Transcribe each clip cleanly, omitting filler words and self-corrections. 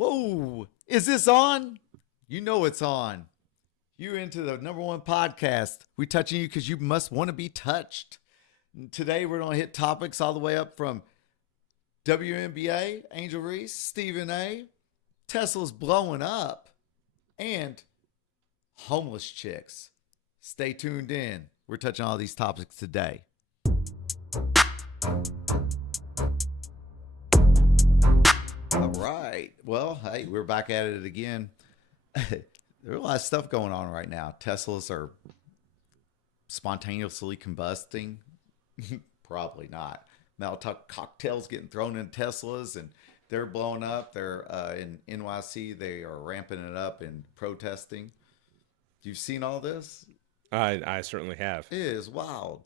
Whoa, is this on? You know it's on. You're into the number one podcast. We touching you because you must want to be touched. And today we're going to hit topics all the way up from WNBA, Angel Reese, Stephen A, Tesla's blowing up, and homeless chicks. Stay tuned in. We're touching all these topics today. All right. Well, hey, we're back at it again. There's a lot of stuff going on right now. Teslas are spontaneously combusting. Probably not. Molotov cocktails getting thrown in Teslas and they're blowing up. They're in NYC. They are ramping it up and protesting. You've seen all this? I certainly have. It is wild.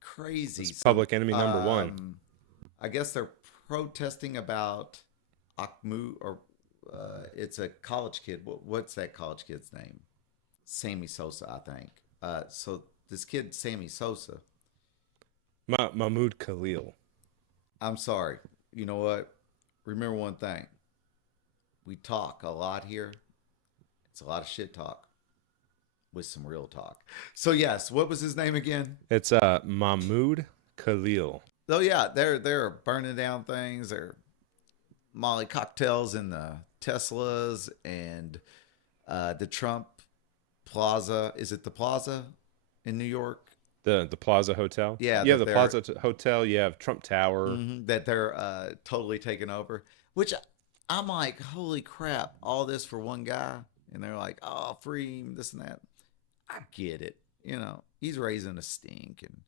Crazy. It's public enemy number one. I guess they're protesting about Akmu, or it's a college kid. What's that college kid's name? Sammy Sosa, I think. So this kid, Sammy Sosa. Mahmoud Khalil. I'm sorry. You know what? Remember one thing. We talk a lot here. It's a lot of shit talk with some real talk. So yes, what was his name again? It's Mahmoud Khalil. Oh yeah, they're burning down things. They're Molly cocktails in the Teslas and the Trump Plaza. Is it the Plaza in New York? The Plaza Hotel. Yeah, you have the Plaza Hotel. You have Trump Tower. That they're totally taking over. Which I'm like, holy crap! All this for one guy, and they're like, oh, free him, this and that. I get it. You know, he's raising a stink and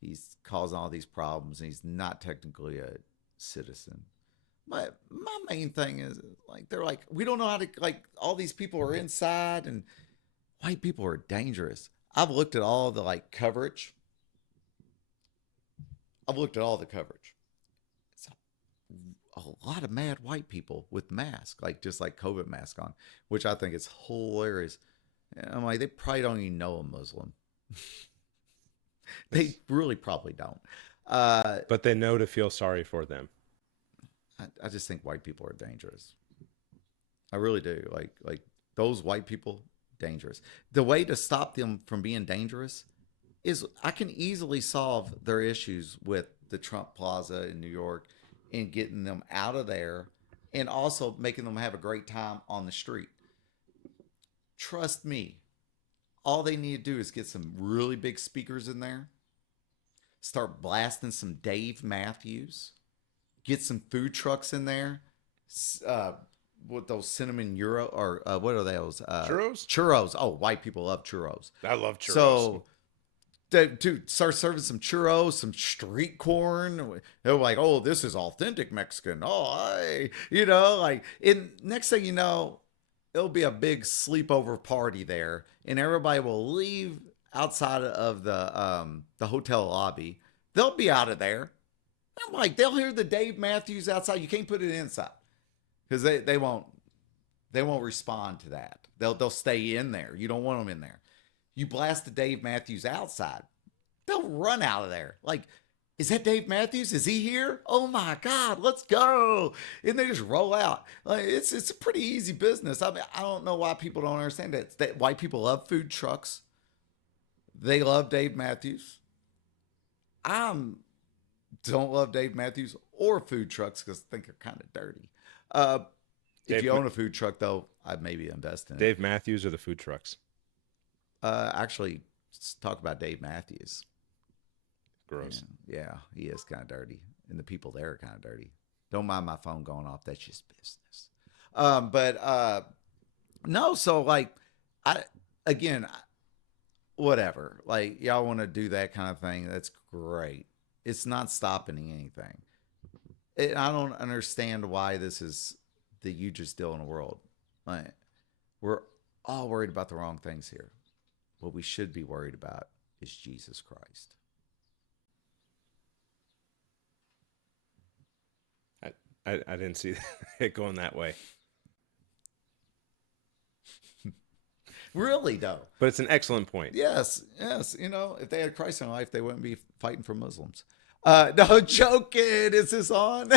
he's causing all these problems, and he's not technically a citizen. My main thing is, like, they're like, we don't know how to, like, all these people are inside and white people are dangerous. I've looked at all the, like, coverage. It's a lot of mad white people with masks, like, just like COVID mask on, which I think is hilarious. And I'm like, they probably don't even know a Muslim. They really probably don't. But they know to feel sorry for them. I just think white people are dangerous. I really do. Like those white people, dangerous. The way to stop them from being dangerous is I can easily solve their issues with the Trump Plaza in New York and getting them out of there and also making them have a great time on the street. Trust me, all they need to do is get some really big speakers in there, start blasting some Dave Matthews, get some food trucks in there, with those cinnamon euro, or what are those? Churros? Churros. Oh, white people love churros. I love churros. So, dude, start serving some churros, some street corn. They're like, oh, this is authentic Mexican. Oh, like, and next thing you know, it'll be a big sleepover party there, and everybody will leave outside of the hotel lobby. They'll be out of there. I'm like, they'll hear the Dave Matthews outside. You can't put it inside because they won't respond to that. They'll stay in there. You don't want them in there. You blast the Dave Matthews outside, they'll run out of there. Like, is that Dave Matthews? Is he here? Oh my God, let's go! And they just roll out. Like, it's a pretty easy business. I mean, I don't know why people don't understand that. White people love food trucks. They love Dave Matthews. Don't love Dave Matthews or food trucks because I think they're kind of dirty. If you own a food truck, though, I'd maybe invest in it. Dave Matthews or the food trucks? Actually, let's talk about Dave Matthews. Gross. Yeah, he is kind of dirty, and the people there are kind of dirty. Don't mind my phone going off. That's just business. No. So like, whatever. Like, y'all want to do that kind of thing? That's great. It's not stopping anything. I don't understand why this is the hugest deal in the world. Like, we're all worried about the wrong things here. What we should be worried about is Jesus Christ. I didn't see it going that way. Really, though. But it's an excellent point. Yes. If they had Christ in their life, they wouldn't be fighting for Muslims. No, joking. Is this on?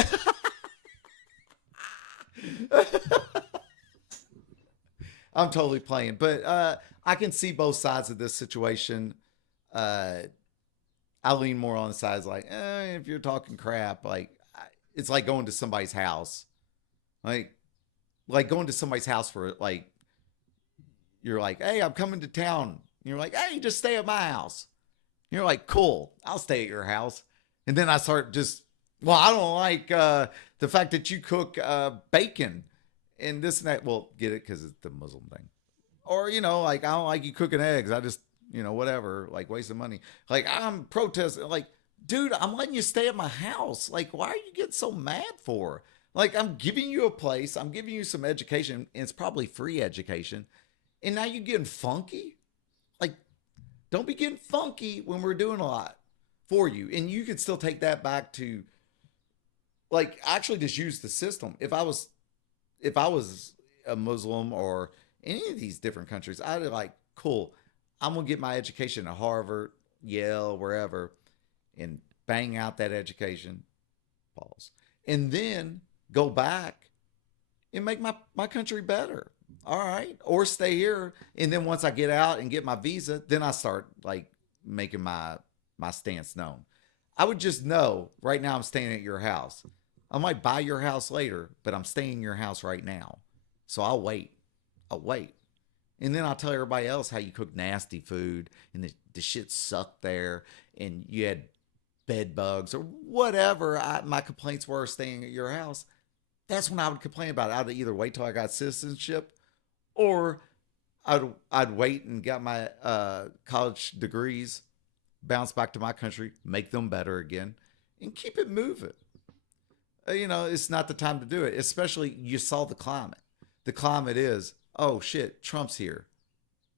I'm totally playing, but I can see both sides of this situation. Uh, I lean more on the sides like, if you're talking crap, like it's like going to somebody's house, like going to somebody's house for like you're like, hey, I'm coming to town. And you're like, hey, just stay at my house. And you're like, cool, I'll stay at your house. And then I start just, well, I don't like the fact that you cook bacon and this and that. Well, get it because it's the Muslim thing. Or, like, I don't like you cooking eggs. I just, whatever, like wasting money. Like, I'm protesting. Like, dude, I'm letting you stay at my house. Like, why are you getting so mad for? Like, I'm giving you a place, I'm giving you some education, and it's probably free education. And now you're getting funky? Like, don't be getting funky when we're doing a lot for you. And you could still take that back to, like, actually just use the system. If I was a Muslim or any of these different countries, I'd be like, cool, I'm gonna get my education at Harvard, Yale, wherever, and bang out that education, pause, and then go back and make my country better. All right, or stay here, and then once I get out and get my visa, then I start like making my stance known. I would just know right now I'm staying at your house. I might buy your house later, but I'm staying in your house right now. So I'll wait. I'll wait. And then I'll tell everybody else how you cook nasty food and the shit sucked there and you had bed bugs or whatever my complaints were staying at your house. That's when I would complain about it. I'd either wait till I got citizenship or I'd wait and got my college degrees, bounce back to my country, make them better again, and keep it moving. It's not the time to do it. Especially you saw the climate. The climate is, oh shit, Trump's here.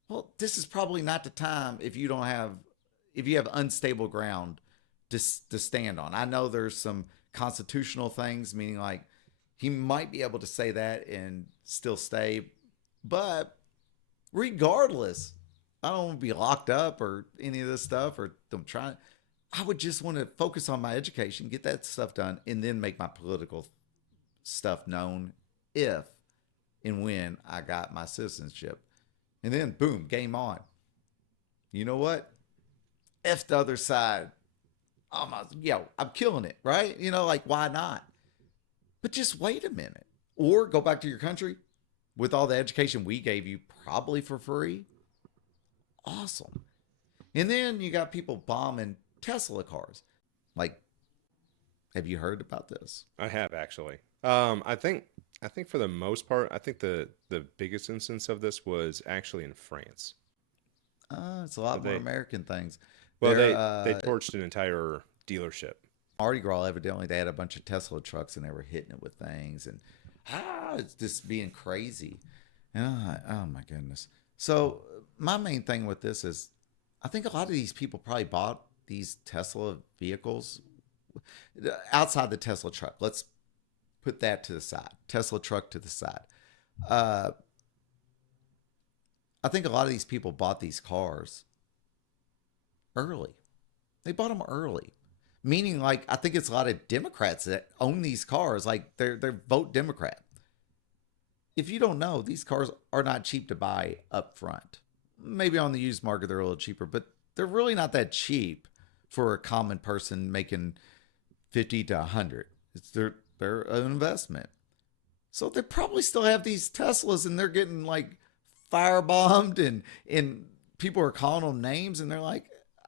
Well, this is probably not the time if you have unstable ground to stand on. I know there's some constitutional things, meaning like he might be able to say that and still stay, but regardless, I don't want to be locked up or any of this stuff or I'm trying. I would just want to focus on my education, get that stuff done, and then make my political stuff known if and when I got my citizenship. And then, boom, game on. You know what? F the other side. I'm killing it, right? Like, why not? But just wait a minute. Or go back to your country with all the education we gave you, probably for free. Awesome. And then you got people bombing Tesla cars. Like, have you heard about this? I have actually. I think for the most part, I think the biggest instance of this was actually in France. It's a So lot more they American things. well They're they torched an entire dealership. Mardi Gras. Evidently, they had a bunch of Tesla trucks and they were hitting it with things, and it's just being crazy. And I'm like, oh my goodness. So my main thing with this is, I think a lot of these people probably bought these Tesla vehicles outside the Tesla truck. Let's put that to the side. Tesla truck to the side. Uh, I think a lot of these people bought these cars early. They bought them early, meaning like I think it's a lot of Democrats that own these cars. Like they're vote Democrat. If you don't know, these cars are not cheap to buy up front. Maybe on the used market they're a little cheaper, but they're really not that cheap for a common person making 50 to 100. They're an investment. So they probably still have these Teslas and they're getting like firebombed and people are calling them names and they're like,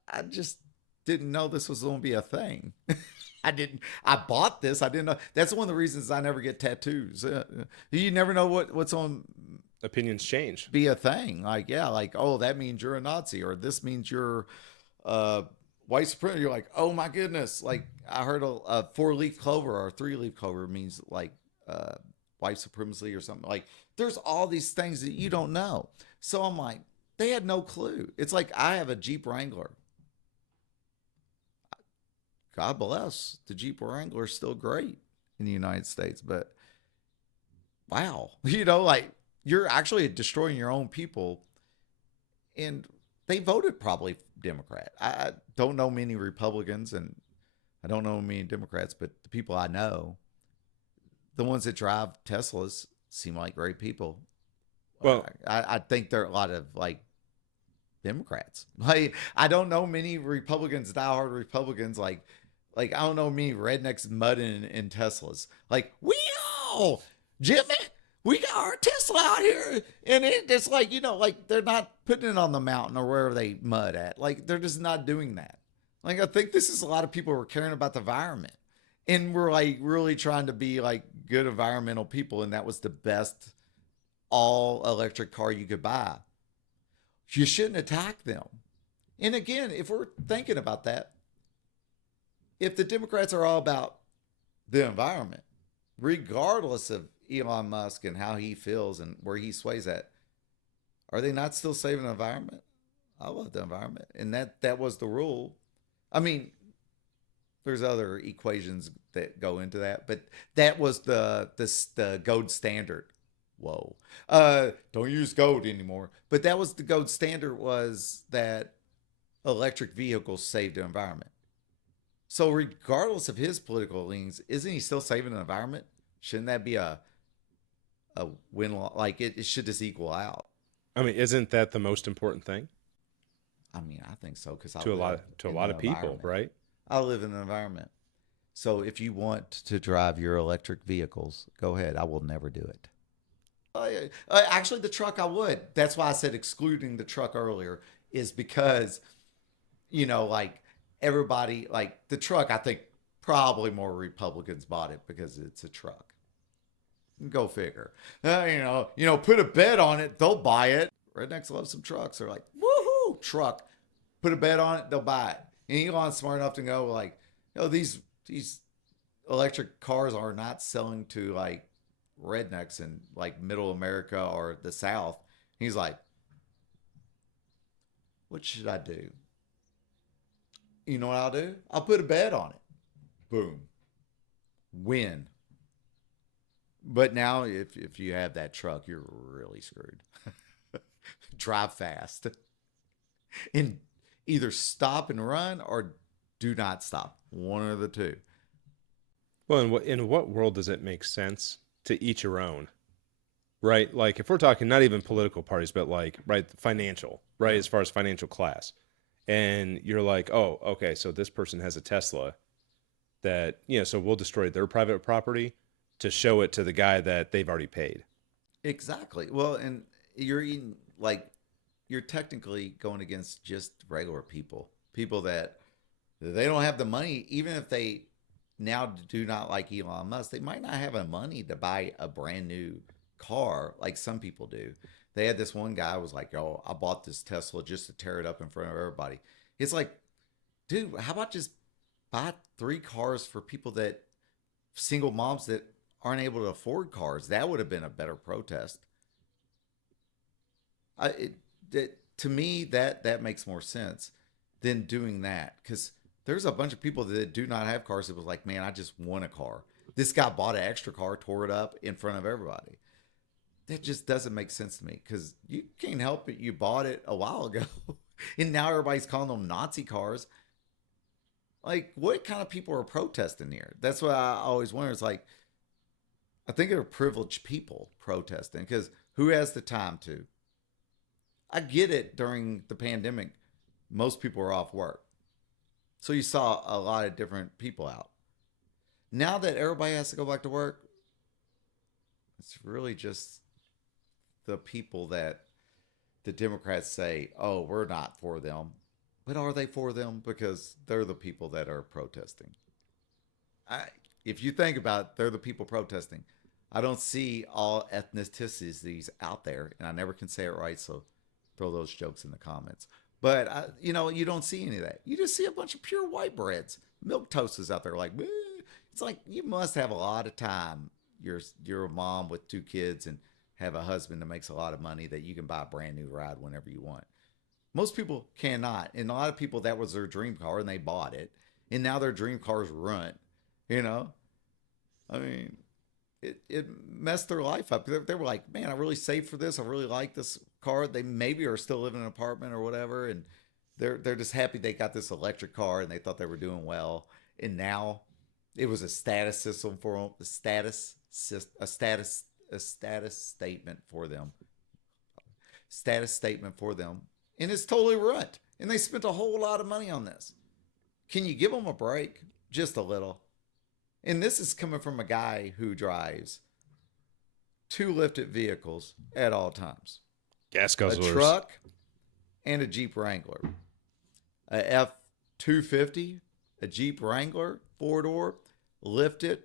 I just didn't know this was going to be a thing. I bought this. I didn't know. That's one of the reasons I never get tattoos. You never know what's on Opinions change. be a thing. Like, yeah, like, oh, that means you're a Nazi or this means you're uh, white supremacy. You're like, oh my goodness. Like, I heard a four-leaf clover or a three-leaf clover means like uh, white supremacy or something. Like, there's all these things that you don't know. So I'm like, they had no clue. It's like I have a Jeep Wrangler. God bless. The Jeep Wrangler is still great in the United States, but wow, like you're actually destroying your own people, and they voted probably Democrat. I don't know many Republicans, and I don't know many Democrats, but the people I know, the ones that drive Teslas seem like great people. Well, I think there are a lot of like Democrats. Like I don't know many Republicans, diehard Republicans. Like I don't know many rednecks mudding in Teslas. Like we all, Jimmy, we got our Tesla out here, and it's like like they're not putting it on the mountain or wherever they mud at. Like they're just not doing that. Like I think this is a lot of people who are caring about the environment, and we're like really trying to be like good environmental people, and that was the best all electric car you could buy. You shouldn't attack them. And again, if we're thinking about that, if the Democrats are all about the environment, regardless of Elon Musk and how he feels and where he sways at, are they not still saving the environment? I love the environment, and that was the rule. I mean, there's other equations that go into that, but that was the gold standard. Whoa, don't use gold anymore. But that was the gold standard, was that electric vehicles saved the environment. So regardless of his political leanings, isn't he still saving the environment? Shouldn't that be a win? Like it should just equal out. I mean, isn't that the most important thing I mean, I think so because I to a live in lot the of people, environment. right? I live in the environment. So if you want to drive your electric vehicles, go ahead. I will never do it. Actually, the truck I would. That's why I said excluding the truck earlier, is because like everybody, like the truck. I think probably more Republicans bought it because it's a truck. Go figure. Put a bet on it, they'll buy it. Rednecks love some trucks. They're like, woohoo, truck. Put a bet on it, they'll buy it. And Elon's smart enough to go like, these electric cars are not selling to like rednecks in like middle America or the South. He's like, what should I do? You know what I'll do? I'll put a bet on it. Boom. Win. But now if you have that truck, you're really screwed. Drive fast. And either stop and run or do not stop. One of the two. Well, in what world does it make sense to each your own, right? Like if we're talking not even political parties, but like right financial, right? Yeah. As far as financial class, and you're like, oh, okay, so this person has a Tesla that so we'll destroy their private property to show it to the guy that they've already paid. Exactly. Well, and you're eating like you're technically going against just regular people. People that they don't have the money, even if they now do not like Elon Musk, they might not have the money to buy a brand new car like some people do. They had this one guy who was like, "Oh, I bought this Tesla just to tear it up in front of everybody." It's like, dude, how about just buy three cars for people that single moms that aren't able to afford cars? That would have been a better protest. To me that makes more sense than doing that, because there's a bunch of people that do not have cars that was like, man, I just want a car. This guy bought an extra car, tore it up in front of everybody. That just doesn't make sense to me, because you can't help it. You bought it a while ago, and now everybody's calling them Nazi cars. Like, what kind of people are protesting here? That's what I always wonder. It's like, I think they're privileged people protesting, because who has the time to? I get it, during the pandemic, most people were off work. So you saw a lot of different people out. Now that everybody has to go back to work, it's really just the people that the Democrats say, oh, we're not for them. But are they for them? Because they're the people that are protesting. I, if you think about it, they're the people protesting. I don't see all ethnicities out there, and I never can say it right, so throw those jokes in the comments. But you don't see any of that. You just see a bunch of pure white breads, milk toasters out there. Like, eh. It's like you must have a lot of time. You're a mom with two kids and have a husband that makes a lot of money that you can buy a brand new ride whenever you want. Most people cannot, and a lot of people, that was their dream car and they bought it, and now their dream car's ruined. You know, I mean, it messed their life up. They were like, man, I really saved for this. I really like this car. They maybe are still living in an apartment or whatever, and they're just happy they got this electric car and they thought they were doing well. And now it was a status system for them, the status a status a status statement for them. Status statement for them, and it's totally ruined. And they spent a whole lot of money on this. Can you give them a break? Just a little. And this is coming from a guy who drives two lifted vehicles at all times: Gas a guzzlers. truck and a Jeep Wrangler, a F 250, a Jeep Wrangler 4 door, lifted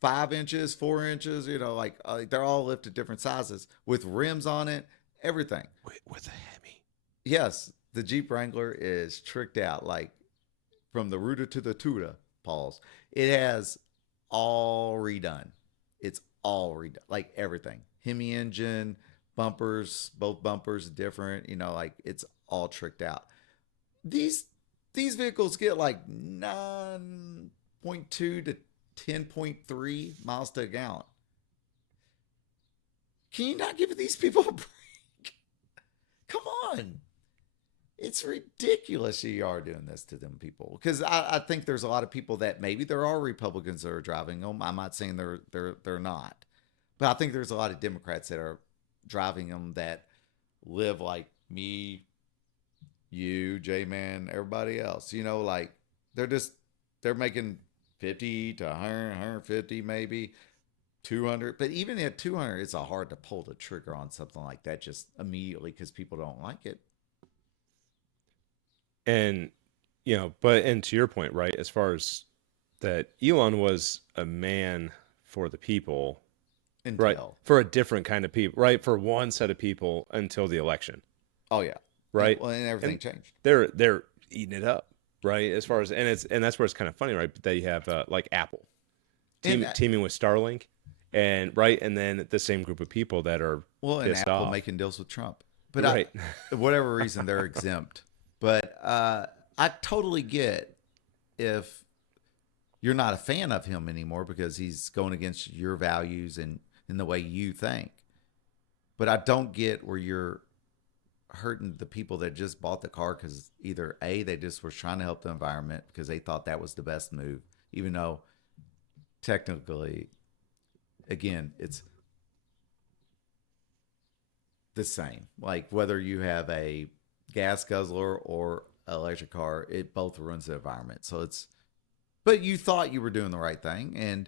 5 inches, 4 inches, they're all lifted different sizes with rims on it, everything. With a Hemi. Yes, the Jeep Wrangler is tricked out, like from the rooter to the tutor, Pauls. It has all redone. It's all redone, like everything. Hemi engine, bumpers, both bumpers different. Like it's all tricked out. These these vehicles get like 9.2 to 10.3 miles to a gallon. Can you not give these people a break? Come on. It's ridiculous you are doing this to them people. Because I think there's a lot of people that maybe there are Republicans that are driving them. I'm not saying they're not. But I think there's a lot of Democrats that are driving them that live like me, you, J-Man, everybody else. Like they're making 50 to 100, 150 maybe, 200. But even at 200, it's hard to pull the trigger on something like that just immediately because people don't like it. And but and to your point, right, as far as that Elon was a man for the people, right? Until, For a different kind of people, right? For one set of people until the election, oh yeah, right? and everything And changed. they're eating it up, right? As far as and that's where it's kind of funny, right? That you have like Apple And teaming with Starlink, and right, and then the same group of people that are and pissed Apple off, making deals with Trump, but right? whatever reason they're exempt. But I totally get if you're not a fan of him anymore because he's going against your values and in the way you think. But I don't get where you're hurting the people that just bought the car because either A, they just were trying to help the environment because they thought that was the best move, even though technically, again, it's the same. Like whether you have a gas guzzler or electric car, it both ruins the environment. So but you thought you were doing the right thing,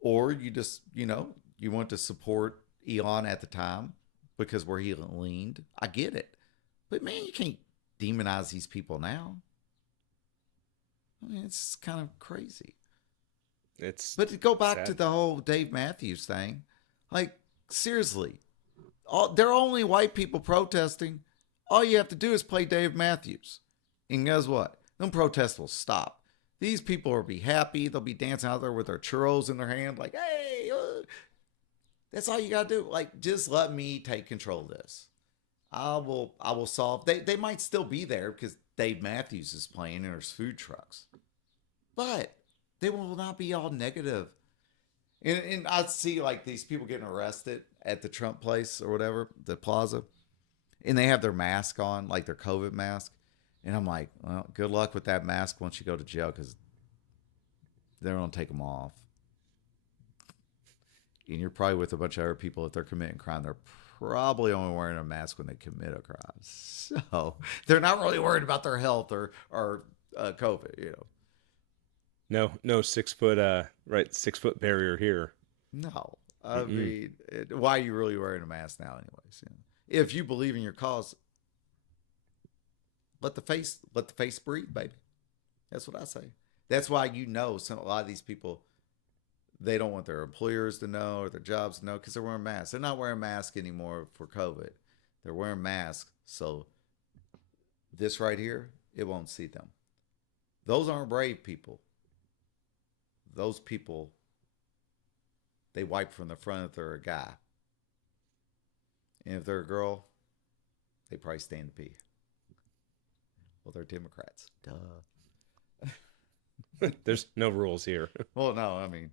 or you just, you want to support Elon at the time because where he leaned. I get it. But man, you can't demonize these people now. I mean, it's kind of crazy. It's But to go back to sad. the whole Dave Matthews thing, like seriously, there are only white people protesting. All you have to do is play Dave Matthews. And guess what? Them protests will stop. These people will be happy. They'll be dancing out there with their churros in their hand, like, hey, that's all you got to do. Like, just let me take control of this. I will solve. They might still be there because Dave Matthews is playing and there's food trucks. But they will not be all negative. And I see like these people getting arrested at the Trump place or whatever, the plaza, and they have their mask on, like their COVID mask. And I'm like, well, good luck with that mask once you go to jail because they're going to take them off. And you're probably with a bunch of other people. If they're committing crime, they're probably only wearing a mask when they commit a crime. So they're not really worried about their health or COVID. No 6 foot right 6 foot barrier here. No, I Mm-mm. mean, why are you really wearing a mask now, anyways? If you believe in your cause, let the face breathe, baby. That's what I say. That's why a lot of these people, they don't want their employers to know or their jobs to know because they're wearing masks. They're not wearing masks anymore for COVID. They're wearing masks so this right here, it won't see them. Those aren't brave people. Those people, they wipe from the front if they're a guy. And if they're a girl, they probably stand to pee. Well, they're Democrats. Duh. There's no rules here. Well, no, I mean,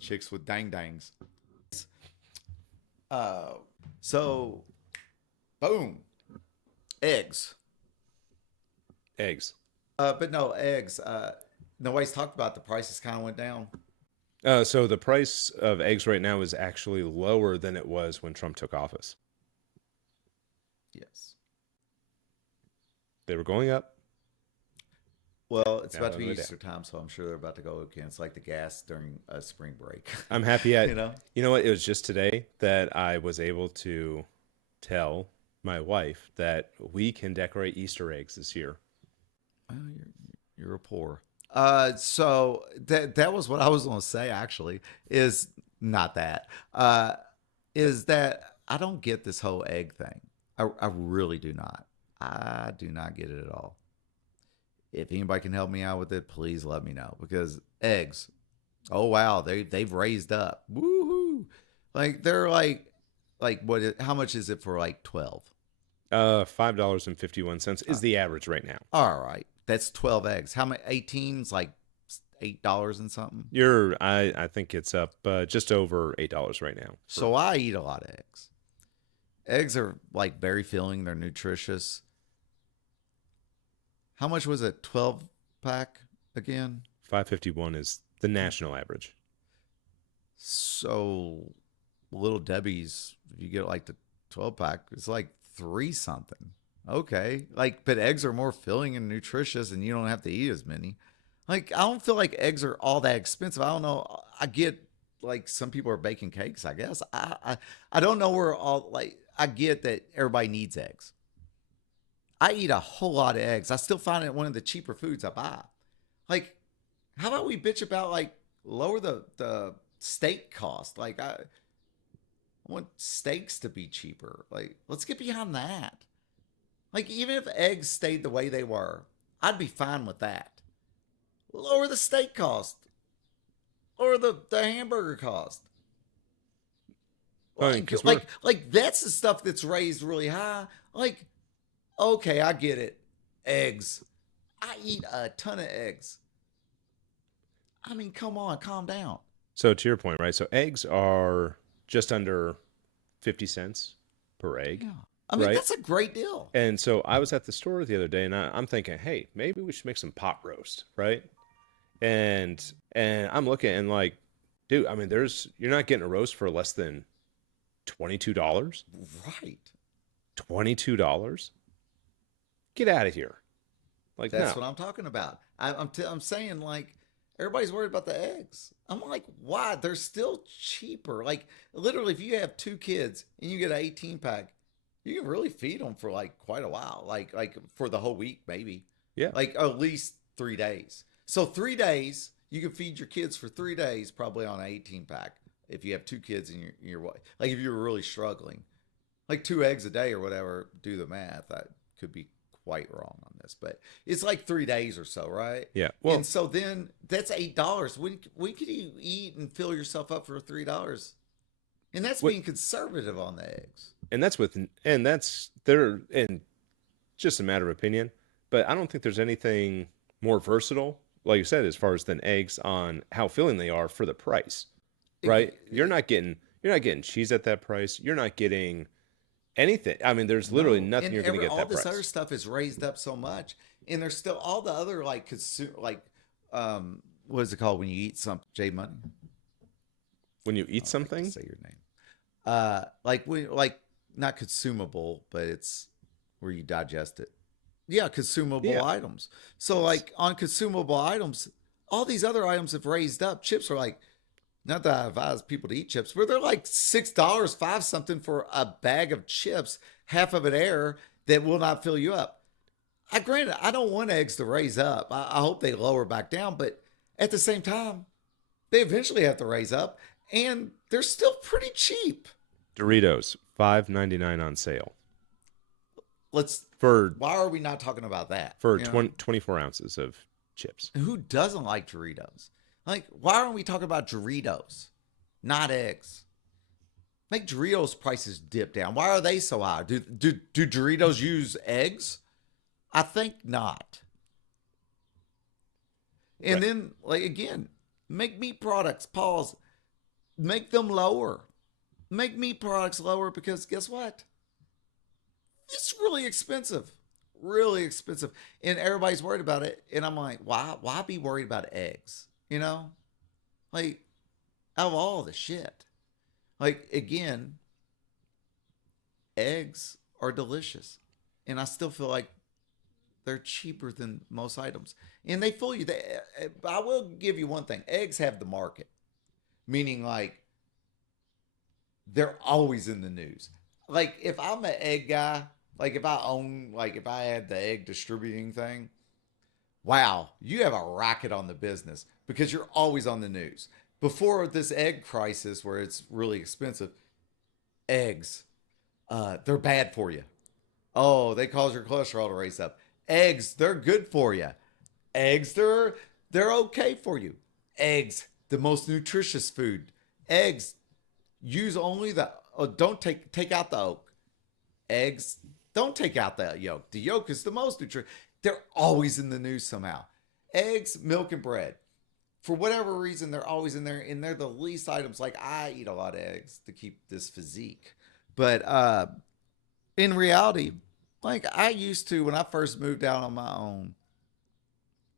chicks with dang dangs. Uh, so, boom, eggs. Eggs. But no eggs. Nobody's talked about the prices kind of went down. So the price of eggs right now is actually lower than it was when Trump took office. Yes. They were going up. Well, it's Now about they're to on be the way down. Easter time, so I'm sure they're about to go again. It's like the gas during a spring break. I'm happy at, You know? you know what? It was just today that I was able to tell my wife that we can decorate Easter eggs this year. Well, you're a poor. So that was what I was going to say. Actually, is not that. Is that I don't get this whole egg thing. I really do not. I do not get it at all. If anybody can help me out with it, please let me know because eggs. Oh wow, they've raised up. Woohoo! Like they're like what? How much is it for like 12? $5.51 Uh, is the average right now. all right, that's 12 eggs. How many? 18's like $8 and something. I think it's up just over $8 right now. For So I eat a lot of eggs. Eggs are like very filling. They're nutritious. How much was it? 12 pack again? 551 is the national average. So Little Debbie's, if you get like the 12 pack, it's like three something. Okay. Like, but eggs are more filling and nutritious and you don't have to eat as many. Like, I don't feel like eggs are all that expensive. I don't know. I get like some people are baking cakes, I guess. I don't know where all, like, I get that everybody needs eggs. I eat a whole lot of eggs. I still find it one of the cheaper foods I buy. Like, how about we bitch about like lower the steak cost? Like I want steaks to be cheaper. Like let's get behind that. Like even if eggs stayed the way they were, I'd be fine with that. Lower the steak cost or the hamburger cost. I mean, Like because we're like that's the stuff that's raised really high. Like okay, I get it. Eggs. I eat a ton of eggs. I mean, come on, calm down. so to your point, right? So eggs are just under 50 cents per egg, Yeah. I mean, right? that's a great deal. And so I was at the store the other day and I'm thinking, hey, maybe we should make some pot roast, right? And I'm looking and like, dude, I mean, you're not getting a roast for less than $22. Right. $22? Get out of here. Like, That's no. what I'm talking about. I'm saying like everybody's worried about the eggs. I'm like, why? They're still cheaper. Like literally, if you have two kids and you get an 18 pack, you can really feed them for like quite a while. Like for the whole week, maybe. Yeah. Like at least 3 days. So 3 days you can feed your kids for 3 days probably on an 18 pack if you have two kids and your wife. Like if you're really struggling, like 2 eggs a day or whatever. Do the math. I could be quite wrong on this, but it's like 3 days or so, right? Yeah. And Well, so then that's $8. When could you eat and fill yourself up for $3? And that's what being conservative on the eggs. and that's with and that's there and just a matter of opinion, but I don't think there's anything more versatile, like you said, as far as than eggs on how filling they are for the price, right? You're not getting cheese at that price. You're not getting anything. I mean, there's literally No, nothing and you're going to get at all that this other price. stuff is raised up so much, and there's still all the other like what is it called when you eat some J Money? When you I eat don't like to something, say your name. Like not consumable, but it's where you digest it. Yeah, consumable yeah, items. So yes. like on consumable items, all these other items have raised up. Chips are like not that I advise people to eat chips, but they're like $6, five something for a bag of chips, half of it air that will not fill you up. I granted I don't want eggs to raise up. I hope they lower back down, but at the same time, they eventually have to raise up, and they're still pretty cheap. Doritos, 5.99 on sale Let's. for Why are we not talking about that? for You know, 24 ounces of chips. who doesn't like Doritos? Like, why aren't we talking about Doritos, not eggs? Make Doritos prices dip down. Why are they so high? Do Doritos use eggs? I think not. And Right. then, like again, make meat products. Pause. Make them lower. Make meat products lower because guess what? It's really expensive. Really expensive. And everybody's worried about it. And I'm like, why be worried about eggs? You know? Like out of all the shit. Like, again, eggs are delicious. And I still feel like they're cheaper than most items. And they fool you. I will give you one thing: eggs have the market, meaning like they're always in the news. Like if I'm an egg guy, like if I had the egg distributing thing, wow, you have a racket on the business because you're always on the news. Before this egg crisis, where it's really expensive, eggs, they're bad for you. Oh, they cause your cholesterol to race up. Eggs, they're good for you. Eggs, they're okay for you. Eggs, the most nutritious food. Eggs, use only the don't take out the yolk. Eggs, don't take out the yolk. The yolk is the most nutritious. They're always in the news somehow. Eggs, milk, and bread. For whatever reason, they're always in there, and they're the least items. Like I eat a lot of eggs to keep this physique, but in reality, like I used to when I first moved out on my own,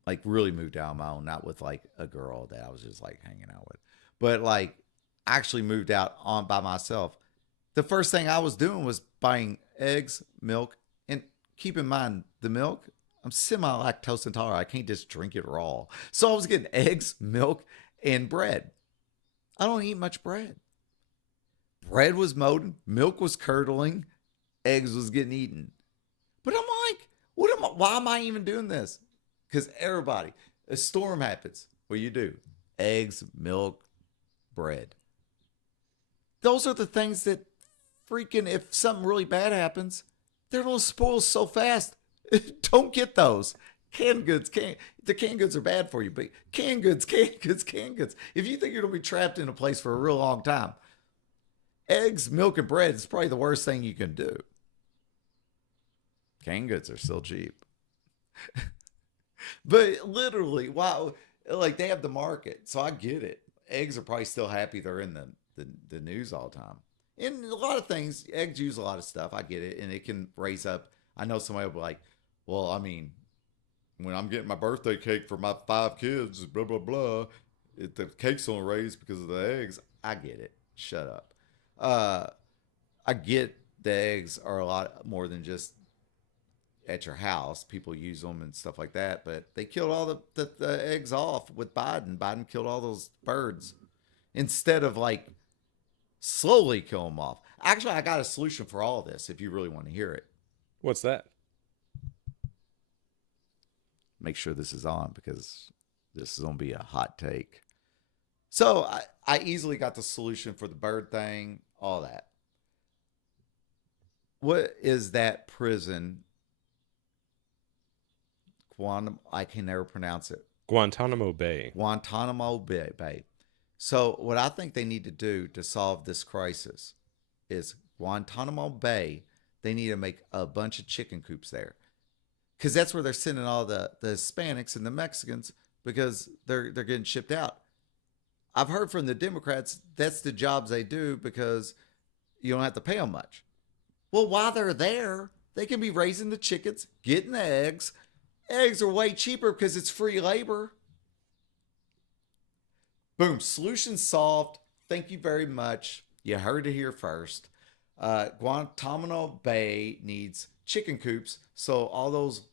like really moved out on my own, not with like a girl that I was just like hanging out with, but like actually moved out on by myself. The first thing I was doing was buying eggs, milk, and keep in mind the milk. I'm semi lactose intolerant. I can't just drink it raw. So I was getting eggs, milk, and bread. I don't eat much bread. Bread was molding, milk was curdling, eggs was getting eaten. But I'm like, what am I? Why am I even doing this? Because everybody, a storm happens. What do you do? Eggs, milk, bread. Those are the things that freaking, if something really bad happens, they're going to spoil so fast. Don't get those. Canned goods, the canned goods are bad for you, but canned goods, canned goods, canned goods. If you think you're going to be trapped in a place for a real long time, eggs, milk, and bread is probably the worst thing you can do. Canned goods are still cheap. But literally, wow, like they have the market, so I get it. Eggs are probably still happy they're in the news all the time. And a lot of things, eggs use a lot of stuff. I get it, and it can raise up. I know somebody will be like, "Well, I mean, when I'm getting my birthday cake for my 5 kids, blah blah blah, the cake's only raised because of the eggs." I get it. Shut up. Uh, I get the eggs are a lot more than just at your house. People use them and stuff like that. But they killed all the eggs off with Biden. Biden killed all those birds instead of like slowly kill them off. Actually, I got a solution for all this if you really want to hear it. What's that? Make sure this is on because this is going to be a hot take. So I easily got the solution for the bird thing, all that. What is that prison? I can never pronounce it. Guantanamo Bay. Guantanamo Bay. So what I think they need to do to solve this crisis is Guantanamo Bay. They need to make a bunch of chicken coops there, because that's where they're sending all the Hispanics and the Mexicans because they're getting shipped out. I've heard from the Democrats that's the jobs they do because you don't have to pay them much. Well, while they're there, they can be raising the chickens, getting the eggs. Eggs are way cheaper because it's free labor. Boom, solution solved. Thank you very much. You heard it here first. Guantanamo Bay needs chicken coops, so all those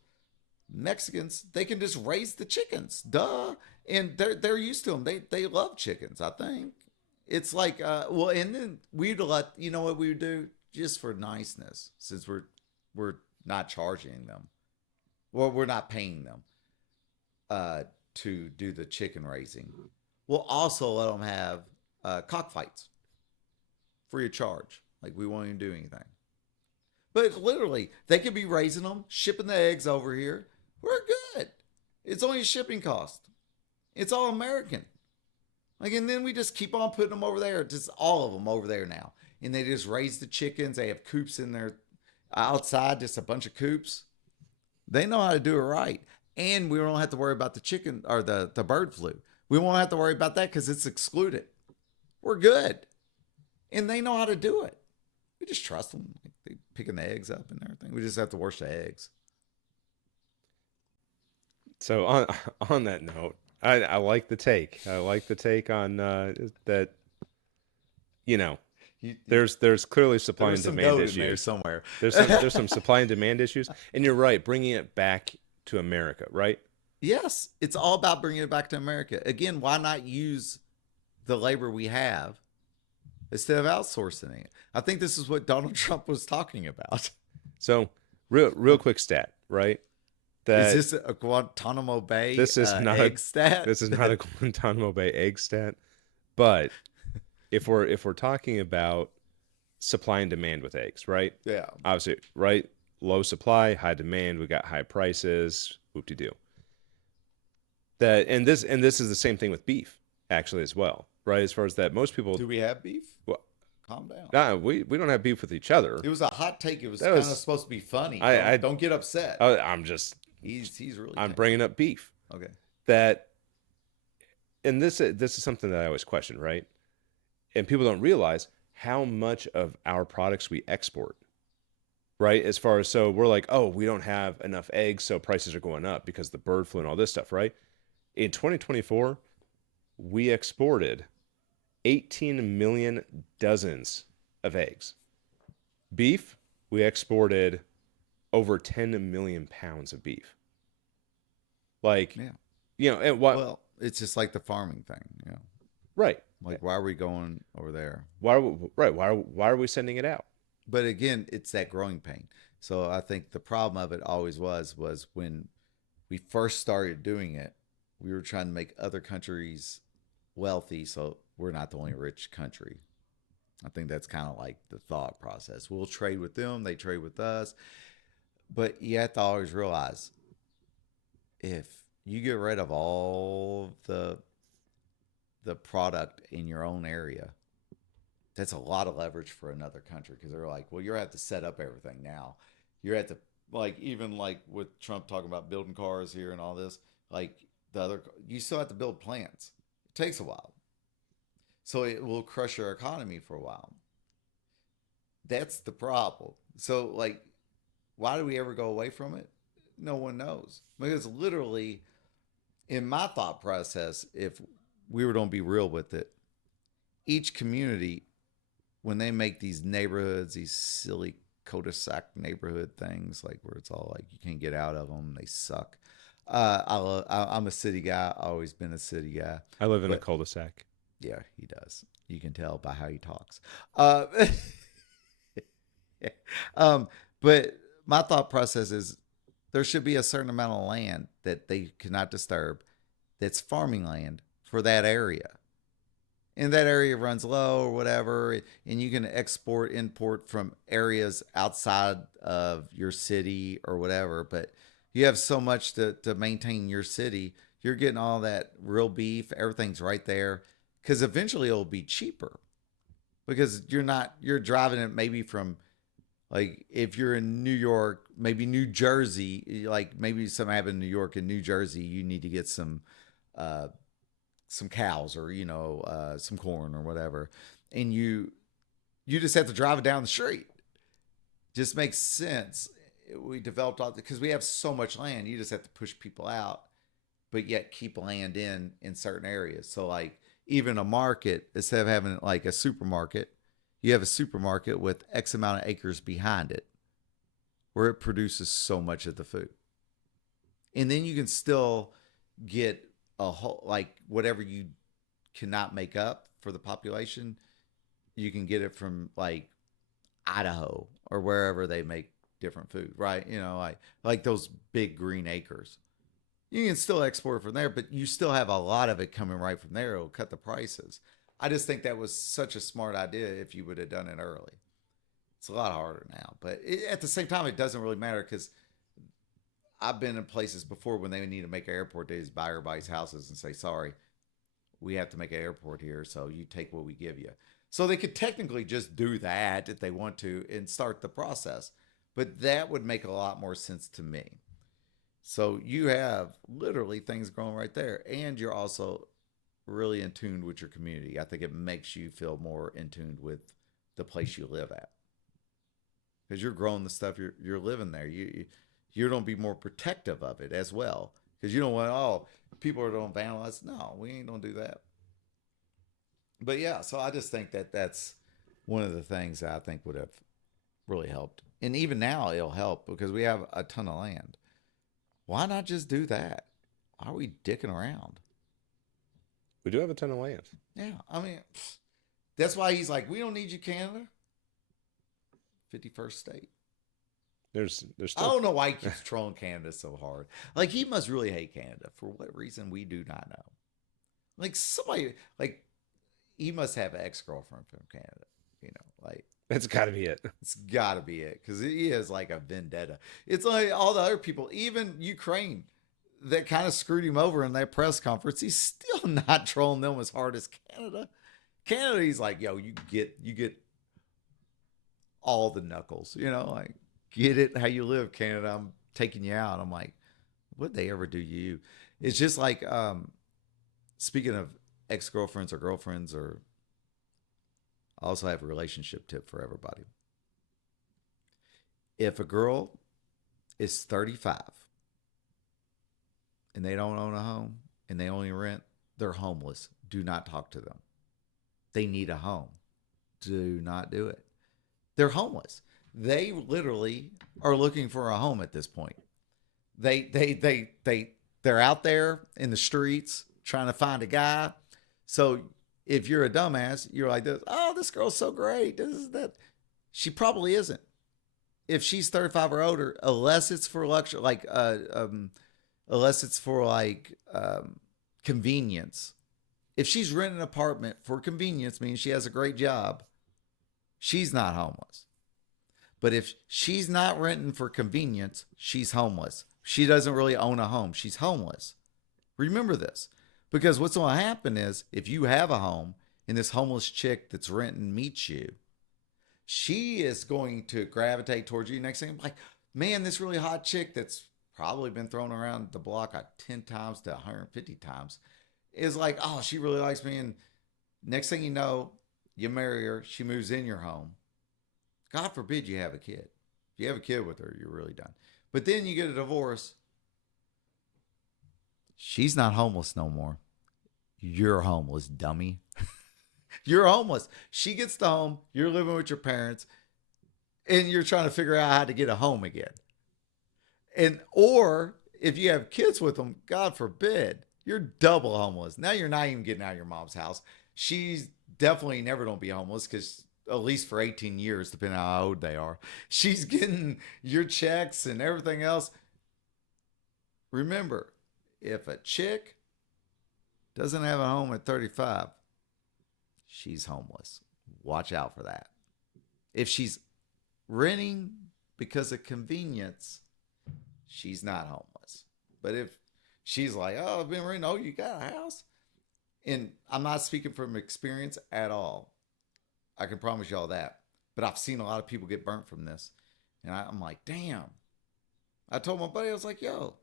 Mexicans they can just raise the chickens. Duh, and they're used to them. They love chickens. I think it's like well, and then we'd let you know what we would do just for niceness, since we're not charging them, well, we're not paying them to do the chicken raising. We'll also let them have cockfights free of charge. Like we won't even do anything. But literally, they could be raising them, shipping the eggs over here. We're good. It's only a shipping cost. It's all American. Like, and then we just keep on putting them over there, just all of them over there now. And they just raise the chickens. They have coops in there outside, just a bunch of coops. They know how to do it right. And we don't have to worry about the chicken or the bird flu. We won't have to worry about that because it's excluded. We're good. And they know how to do it. We just trust them. They picking the eggs up and everything. We just have to wash the eggs. So on that note, I like the take. I like the take on that. You know, You, there's clearly there supply was and some demand goat in there issues. somewhere. There's some supply and demand issues, and you're right. Bringing it back to America, right? Yes, it's all about bringing it back to America. Again, why not use the labor we have instead of outsourcing it? I think this is what Donald Trump was talking about. So, real quick stat, right? Is That this a Guantanamo Bay this is not a egg stat? this is not a Guantanamo Bay egg stat, but if we're talking about supply and demand with eggs, right? Yeah. Obviously, right? Low supply, high demand. We got high prices. Whoop de doo. That and this is the same thing with beef, actually, as well, right? As far as that, most people, Do we have beef? well, Calm down. nah, we don't have beef with each other. It was a hot take. It was That kind of was supposed to be funny. I Don't get upset. I'm just He's really I'm taking bringing up beef. it. Okay. That and this is something that I always question, right? And people don't realize how much of our products we export, right? As far as so we're like, oh, we don't have enough eggs, so prices are going up because the bird flu and all this stuff, right? In 2024, we exported 18 million dozens of eggs. Beef, we exported over 10 million pounds of beef. Like, Yeah. and what, Well, it's just like the farming thing. right. Like, why are we going over there? Right. Why are we sending it out? But again, it's that growing pain. So I think the problem of it always was when we first started doing it, we were trying to make other countries wealthy, so we're not the only rich country. I think that's kind of like the thought process. We'll trade with them, they trade with us. But you have to always realize if you get rid of all the product in your own area, that's a lot of leverage for another country because they're like, well, you're gonna have to set up everything now. You're at the like even like with Trump talking about building cars here and all this, like the other you still have to build plants. It takes a while. So it will crush your economy for a while. That's the problem. So like why do we ever go away from it? No one knows. Because literally in my thought process, if we were going to be real with it, each community when they make these neighborhoods, these silly cul-de-sac neighborhood things, like where it's all like you can't get out of them, they suck. I'm a city guy. I've always been a city guy. I live in a But cul-de-sac. yeah, he does. You can tell by how he talks. Uh, um, but my thought process is there should be a certain amount of land that they cannot disturb that's farming land for that area. And that area runs low or whatever, and you can export, import from areas outside of your city or whatever. But you have so much to maintain your city. You're getting all that real beef, everything's right there. Because eventually it'll be cheaper. Because you're driving it maybe from like if you're in New York, maybe New Jersey, like maybe something happened in New York and New Jersey, you need to get uh, some cows or some corn or whatever, and you just have to drive it down the street. Just makes sense. We developed all because we have so much land. You just have to push people out, but yet keep land in certain areas. So like even a market instead of having like a supermarket, you have a supermarket with X amount of acres behind it where it produces so much of the food. And then you can still get a whole, like whatever you cannot make up for the population, you can get it from like Idaho or wherever they make different food, right? Like those big green acres. You can still export from there, but you still have a lot of it coming right from there. It'll cut the prices. I just think that was such a smart idea if you would have done it early. It's a lot harder now, but at the same time, it doesn't really matter because I've been in places before when they need to make an airport, they just buy everybody's houses and say, sorry, we have to make an airport here, so you take what we give you. So they could technically just do that if they want to and start the process. But that would make a lot more sense to me. So you have literally things growing right there, and you're also really in tune with your community. I think it makes you feel more in tune with the place you live at because you're growing the stuff you're living there. You're going to be more protective of it as well because you don't want, oh, people are going to vandalize. No, we ain't going to do that. But yeah, so I just think that that's one of the things that I think would have really helped. And even now, it'll help because we have a ton of land. Why not just do that? Why are we dicking around? We do have a ton of land. Yeah, I mean, that's why he's like, we don't need you, Canada. 51st state. There's I still don't know why he keeps trolling Canada so hard. Like, he must really hate Canada for what reason we do not know. Like, somebody, like, he must have an ex girlfriend from Canada. You know, like, that's got to be it. it's got to be it because he is like a vendetta. It's like all the other people, even Ukraine, that kind of screwed him over in that press conference. He's still not trolling them as hard as Canada. Canada, he's like, yo, you get all the knuckles, you know, like get it how you live, Canada. I'm taking you out. I'm like, what'd they ever do to you? It's just like, speaking of ex girlfriends or girlfriends, or I also have a relationship tip for everybody. If a girl is 35 and they don't own a home and they only rent, they're homeless. Do not talk to them. They need a home. Do not do it. They're homeless. They literally are looking for a home at this point. They're out there in the streets trying to find a guy. So if you're a dumbass, you're like this, oh, this girl's so great. This is that. She probably isn't. If she's 35 or older, unless it's for luxury, like unless it's for like convenience. If she's renting an apartment for convenience, means she has a great job, she's not homeless. But if she's not renting for convenience, she's homeless. She doesn't really own a home. She's homeless. Remember this. Because what's going to happen is if you have a home and this homeless chick that's renting meets you, she is going to gravitate towards you. Next thing, like, man, this really hot chick that's probably been thrown around the block like 10 times to 150 times is like, oh, she really likes me. And next thing you know, you marry her, she moves in your home. God forbid you have a kid. If you have a kid with her, you're really done. But then you get a divorce. She's not homeless no more. You're homeless, dummy. You're homeless. She gets the home. You're living with your parents, and you're trying to figure out how to get a home again. And or if you have kids with them, God forbid, you're double homeless. Now you're not even getting out of your mom's house. She's definitely never gonna be homeless because at least for 18 years, depending on how old they are, she's getting your checks and everything else. Remember, if a chick doesn't have a home at 35, she's homeless. Watch out for that. If she's renting because of convenience, she's not homeless. But if she's like, oh, I've been renting, oh, you got a house? And I'm not speaking from experience at all. I can promise y'all that. But I've seen a lot of people get burnt from this. And I'm like, damn. I told my buddy, I was like, yo,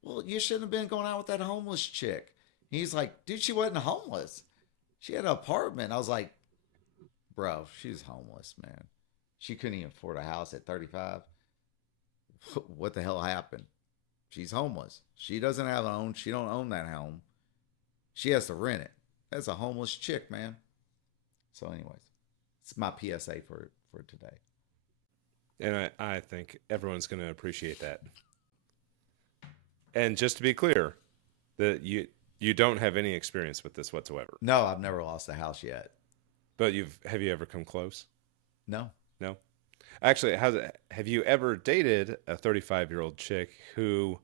well, you shouldn't have been going out with that homeless chick. He's like, dude, she wasn't homeless. She had an apartment. I was like, bro, she's homeless, man. She couldn't even afford a house at 35. What the hell happened? She's homeless. She doesn't have a home. She don't own that home. She has to rent it. That's a homeless chick, man. So, anyways, it's my PSA for today. And I think everyone's going to appreciate that. And just to be clear, that you don't have any experience with this whatsoever. No, I've never lost a house yet. But have you ever come close? No. No. Actually, have you ever dated a 35-year-old chick who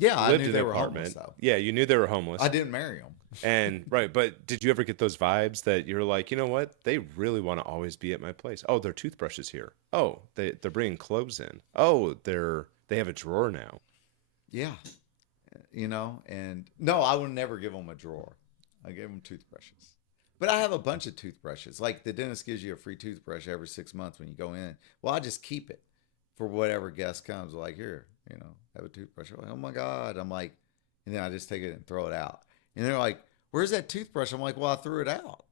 Yeah, I lived knew in they an were apartment? homeless, though. Yeah, you knew they were homeless. I didn't marry them. And right, but did you ever get those vibes that you're like, you know what? They really want to always be at my place. Oh, their toothbrush is here. Oh, they're bringing clothes in. Oh, they have a drawer now. Yeah. You know, and no, I would never give them a drawer. I gave them toothbrushes. But I have a bunch of toothbrushes. Like the dentist gives you a free toothbrush every 6 months when you go in. Well, I just keep it for whatever guest comes. Like, here, you know, have a toothbrush. They're like, oh my God. I'm like, and then I just take it and throw it out. And they're like, where's that toothbrush? I'm like, well, I threw it out.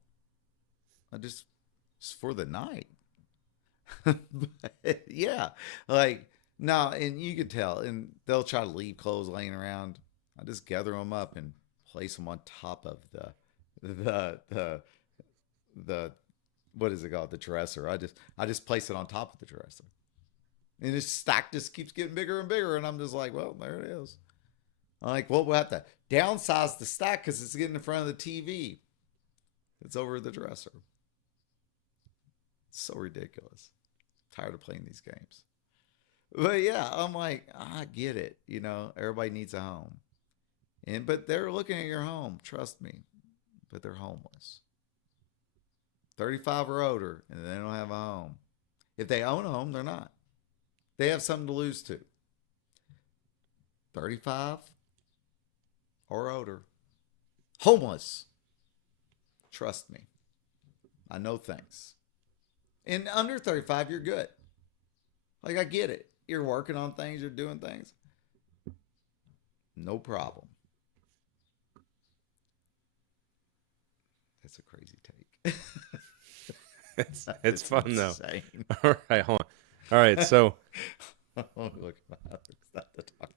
It's for the night. But, yeah. Like, No, and you could tell, and they'll try to leave clothes laying around. I just gather them up and place them on top of the the what is it called, the dresser. I just place it on top of the dresser, and this stack just keeps getting bigger and bigger, and I'm just like, well, there it is. I'm like, well, we'll have to downsize the stack because it's getting in front of the TV. It's over the dresser. It's so ridiculous. I'm tired of playing these games. But yeah, I'm like, I get it. Everybody needs a home. But they're looking at your home, trust me. But they're homeless. 35 or older, and they don't have a home. If they own a home, they're not. They have something to lose to. 35 or older. Homeless. Trust me. I know things. And under 35, you're good. Like, I get it. You're working on things, you're doing things. No problem. That's a crazy take. It's fun though. Insane. All right, hold on. All right, so Look, stop the talk.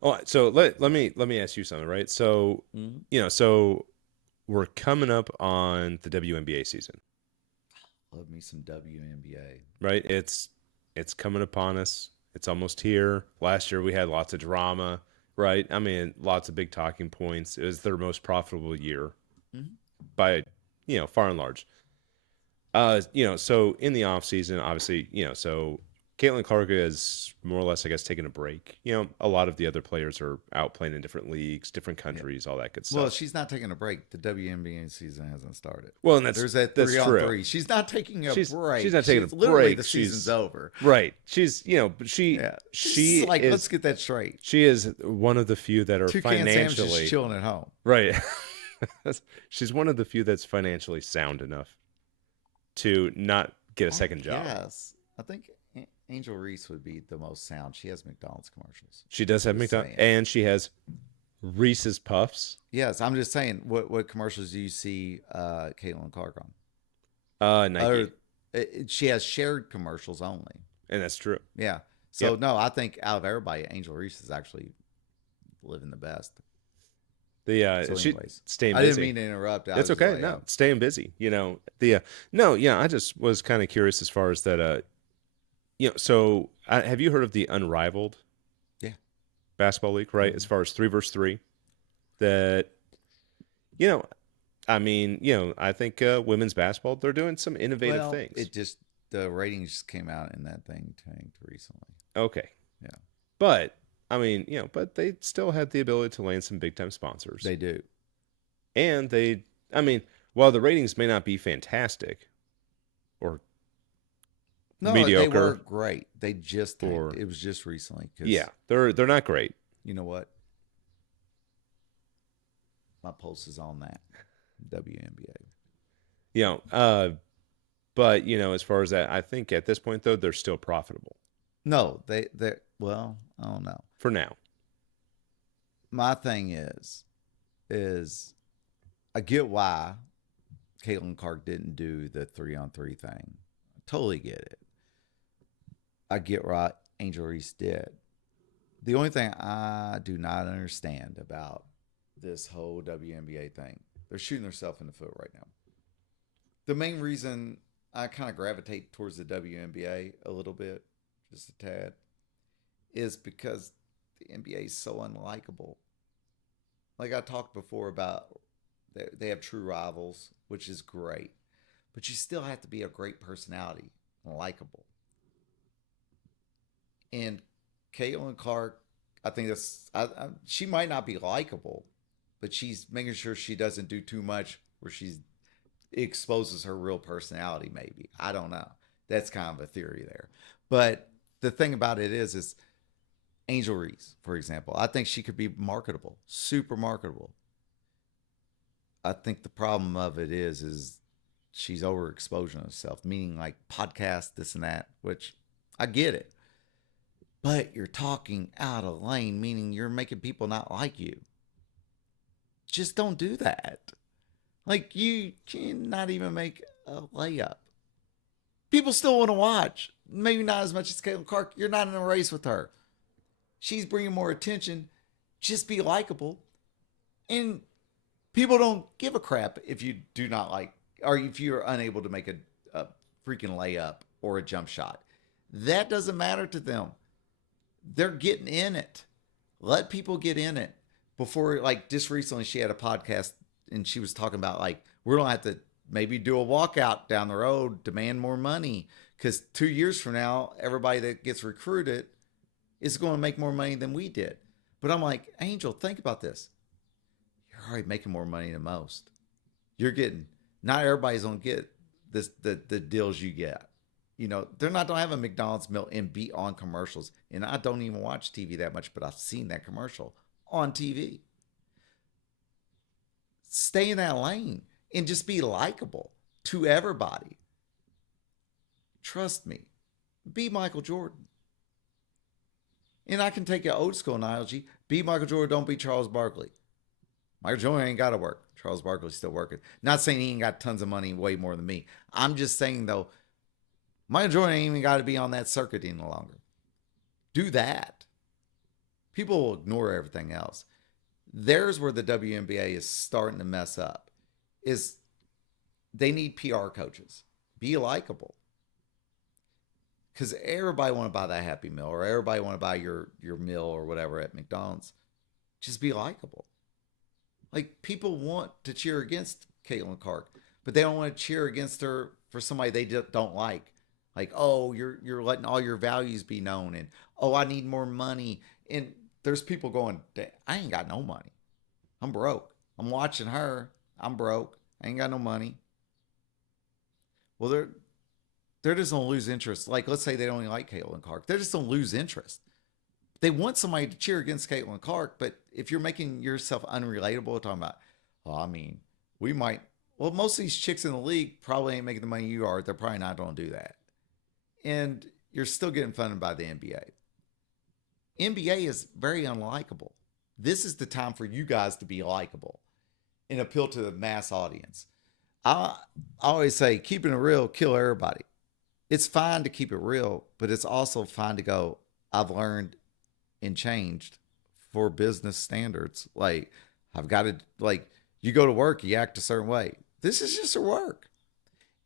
all right, so let me ask you something, right? So Mhm. so we're coming up on the WNBA season, Love me some WNBA. right? It's coming upon us. It's almost here. Last year we had lots of drama, right? I mean, lots of big talking points. It was their most profitable year Mhm. by, far and large. So in the off season, obviously, so Caitlin Clark is more or less, I guess, taking a break. A lot of the other players are out playing in different leagues, different Yeah. countries, all that good Well, stuff. she's not taking a break. The WNBA season hasn't started. Well, and that's There's that that's three on true. three. She's not taking a She's break. not taking a She's literally break. the season's She's over. right. She's but Yeah. She's she like, let's is get that straight. she is one of the few that are Toucan Sam's just financially chilling at home. right. She's one of the few that's financially sound enough to not get a I second job. guess. I think Angel Reese would be the most sound. She has McDonald's commercials. She does have Just McDonald's, saying. and she has Reese's Puffs. Yes, I'm just saying. What commercials do you see Caitlin Clark on? Or Nike, she has shared commercials only. and that's true. Yeah. So Yep. no, I think out of everybody, Angel Reese is actually living the best. So, She anyways, staying I didn't busy. mean to interrupt. I It's was just okay. like, No, staying busy. No, yeah. I just was kind of curious as far as that. So have you heard of the Unrivaled yeah. basketball league? Right, as Mhm. far as 3 versus 3, that you know, I mean, I think women's basketball they're doing some innovative Well, things. it just the ratings just came out and that thing tanked recently. Okay, Yeah, but I mean, but they still had the ability to land some big time sponsors, they do. and I mean, while the ratings may not be fantastic or No, they were mediocre, great. They just tanked. or It was just recently yeah, because they're not great. you know what? My pulse is on that WNBA. You know, uh, but as far as that, I think at this point though, they're still profitable No, they well, I don't know. for now. My thing is I get why Caitlin Clark didn't do the 3-on-3 thing. I totally get it. I get why Angel Reese did. The only thing I do not understand about this whole WNBA thing, they're shooting themselves in the foot right now. The main reason I kind of gravitate towards the WNBA a little bit, just a tad, is because the NBA is so unlikable. Like I talked before about, they have true rivals, which is great, but you still have to be a great personality and likable. And Caitlin Clark, I think she might not be likable, but she's making sure she doesn't do too much where she exposes her real personality. Maybe I don't know. That's kind of a theory there, but the thing about it is Angel Reese, for example, I think she could be marketable, super marketable. I think the problem of it is she's overexposing herself, meaning like podcast, this and that, which I get it. But you're talking out of lane, meaning you're making people not like you. Just don't do that. Like you cannot even make a layup. People still want to watch. maybe not as much as Caitlin Clark. You're not in a race with her. She's bringing more attention. Just be likable. And people don't give a crap if you do not like, or if you're unable to make a freaking layup or a jump shot. That doesn't matter to them. They're getting in it. Let people get in it. Before, like, just recently, she had a podcast and she was talking about, like, we're going to have to maybe do a walkout down the road, demand more money. Because 2 years from now, everybody that gets recruited is going to make more money than we did. But I'm like, Angel, think about this. You're already making more money than most. You're getting, not everybody's going to get the deals you get. You know, they're not going to have a McDonald's meal and be on commercials. And I don't even watch TV that much, but I've seen that commercial on TV. Stay in that lane and just be likable to everybody. Trust me. Be Michael Jordan. And I can take an old school analogy. Be Michael Jordan, don't be Charles Barkley. Michael Jordan ain't got to work. Charles Barkley's still working. Not saying he ain't got tons of money, way more than me. I'm just saying, though, Michael Jordan ain't even got to be on that circuit any longer. Do that. People will ignore everything else. There's where the WNBA is starting to mess up. Is they need PR coaches. Be likable. Because everybody want to buy that Happy Meal, or everybody want to buy your meal or whatever at McDonald's. Just be likable. Like, people want to cheer against Caitlin Clark, but they don't want to cheer against her for somebody they don't like. Like, oh, you're letting all your values be known, and oh, I need more money. And there's people going, I ain't got no money. I'm broke. I'm watching her. I'm broke. I ain't got no money. Well, they're just gonna lose interest. Like, let's say they don't even like Caitlin Clark. They're just gonna lose interest. They want somebody to cheer against Caitlin Clark, but if you're making yourself unrelatable, talking about, oh, I mean, we might. Well, most of these chicks in the league probably ain't making the money you are. They're probably not gonna do that, and you're still getting funded by the NBA. NBA is very unlikable. This is the time for you guys to be likable and appeal to the mass audience. I always say, keeping it real, kill everybody. It's fine to keep it real, but it's also fine to go, I've learned and changed for business standards. Like, I've got to, like, you go to work, you act a certain way. This is just a work.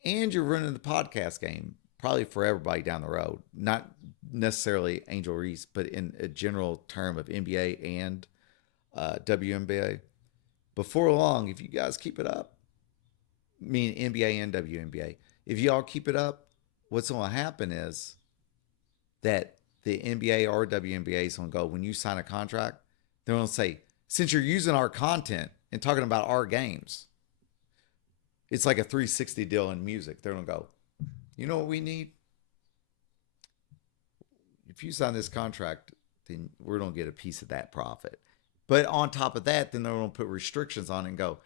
And you're running the podcast game, probably for everybody down the road. Not necessarily Angel Reese, but in a general term of NBA and WNBA. Before long, if you guys keep it up, meaning NBA and WNBA, if y'all keep it up, what's going to happen is that the NBA or WNBA is going to go, when you sign a contract, they're going to say, since you're using our content and talking about our games, it's like a 360 deal in music. They're going to go, you know what we need? If you sign this contract, then we're going to get a piece of that profit. But on top of that, then they're going to put restrictions on it and go,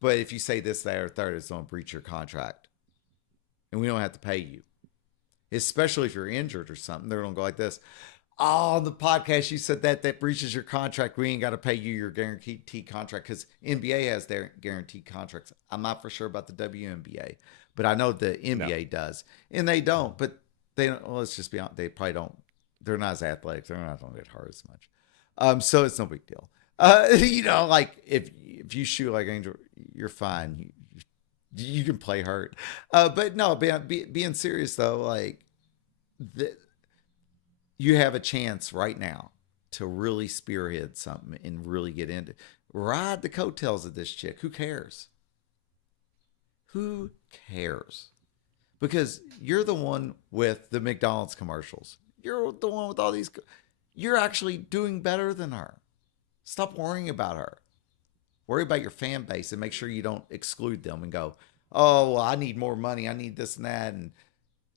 but if you say this, that, or third, it's going to breach your contract. And we don't have to pay you. Especially if you're injured or something. They're going to go like this. Oh, on the podcast, you said that breaches your contract. We ain't got to pay you your guaranteed contract, because NBA has their guaranteed contracts. I'm not for sure about the WNBA, but I know the NBA does. And they don't, but they don't. Well, let's just be honest. They probably don't. They're not as athletic. They're not going to get hurt as much. So it's no big deal. You know, like if you shoot like Angel, you're fine. You can play hurt. But no, being serious though, like, you have a chance right now to really spearhead something and really get into, ride the coattails of this chick. Who cares? Who cares? Because you're the one with the McDonald's commercials. You're the one with all these. You're actually doing better than her. Stop worrying about her. Worry about your fan base and make sure you don't exclude them and go, oh, well, I need more money. I need this and that. And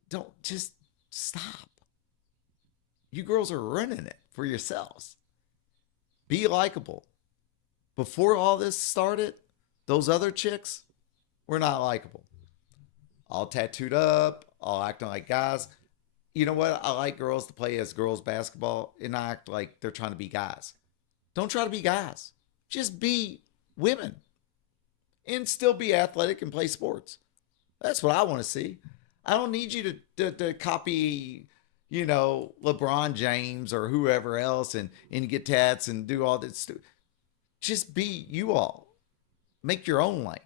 don't, just stop. You girls are running it for yourselves. Be likable. Before all this started, those other chicks were not likable. All tattooed up, all acting like guys. You know what? I like girls to play as girls basketball and not act like they're trying to be guys. Don't try to be guys. Just be women and still be athletic and play sports. That's what I want to see. I don't need you to copy, LeBron James or whoever else and get tats and do all this. Just be you all. Make your own lane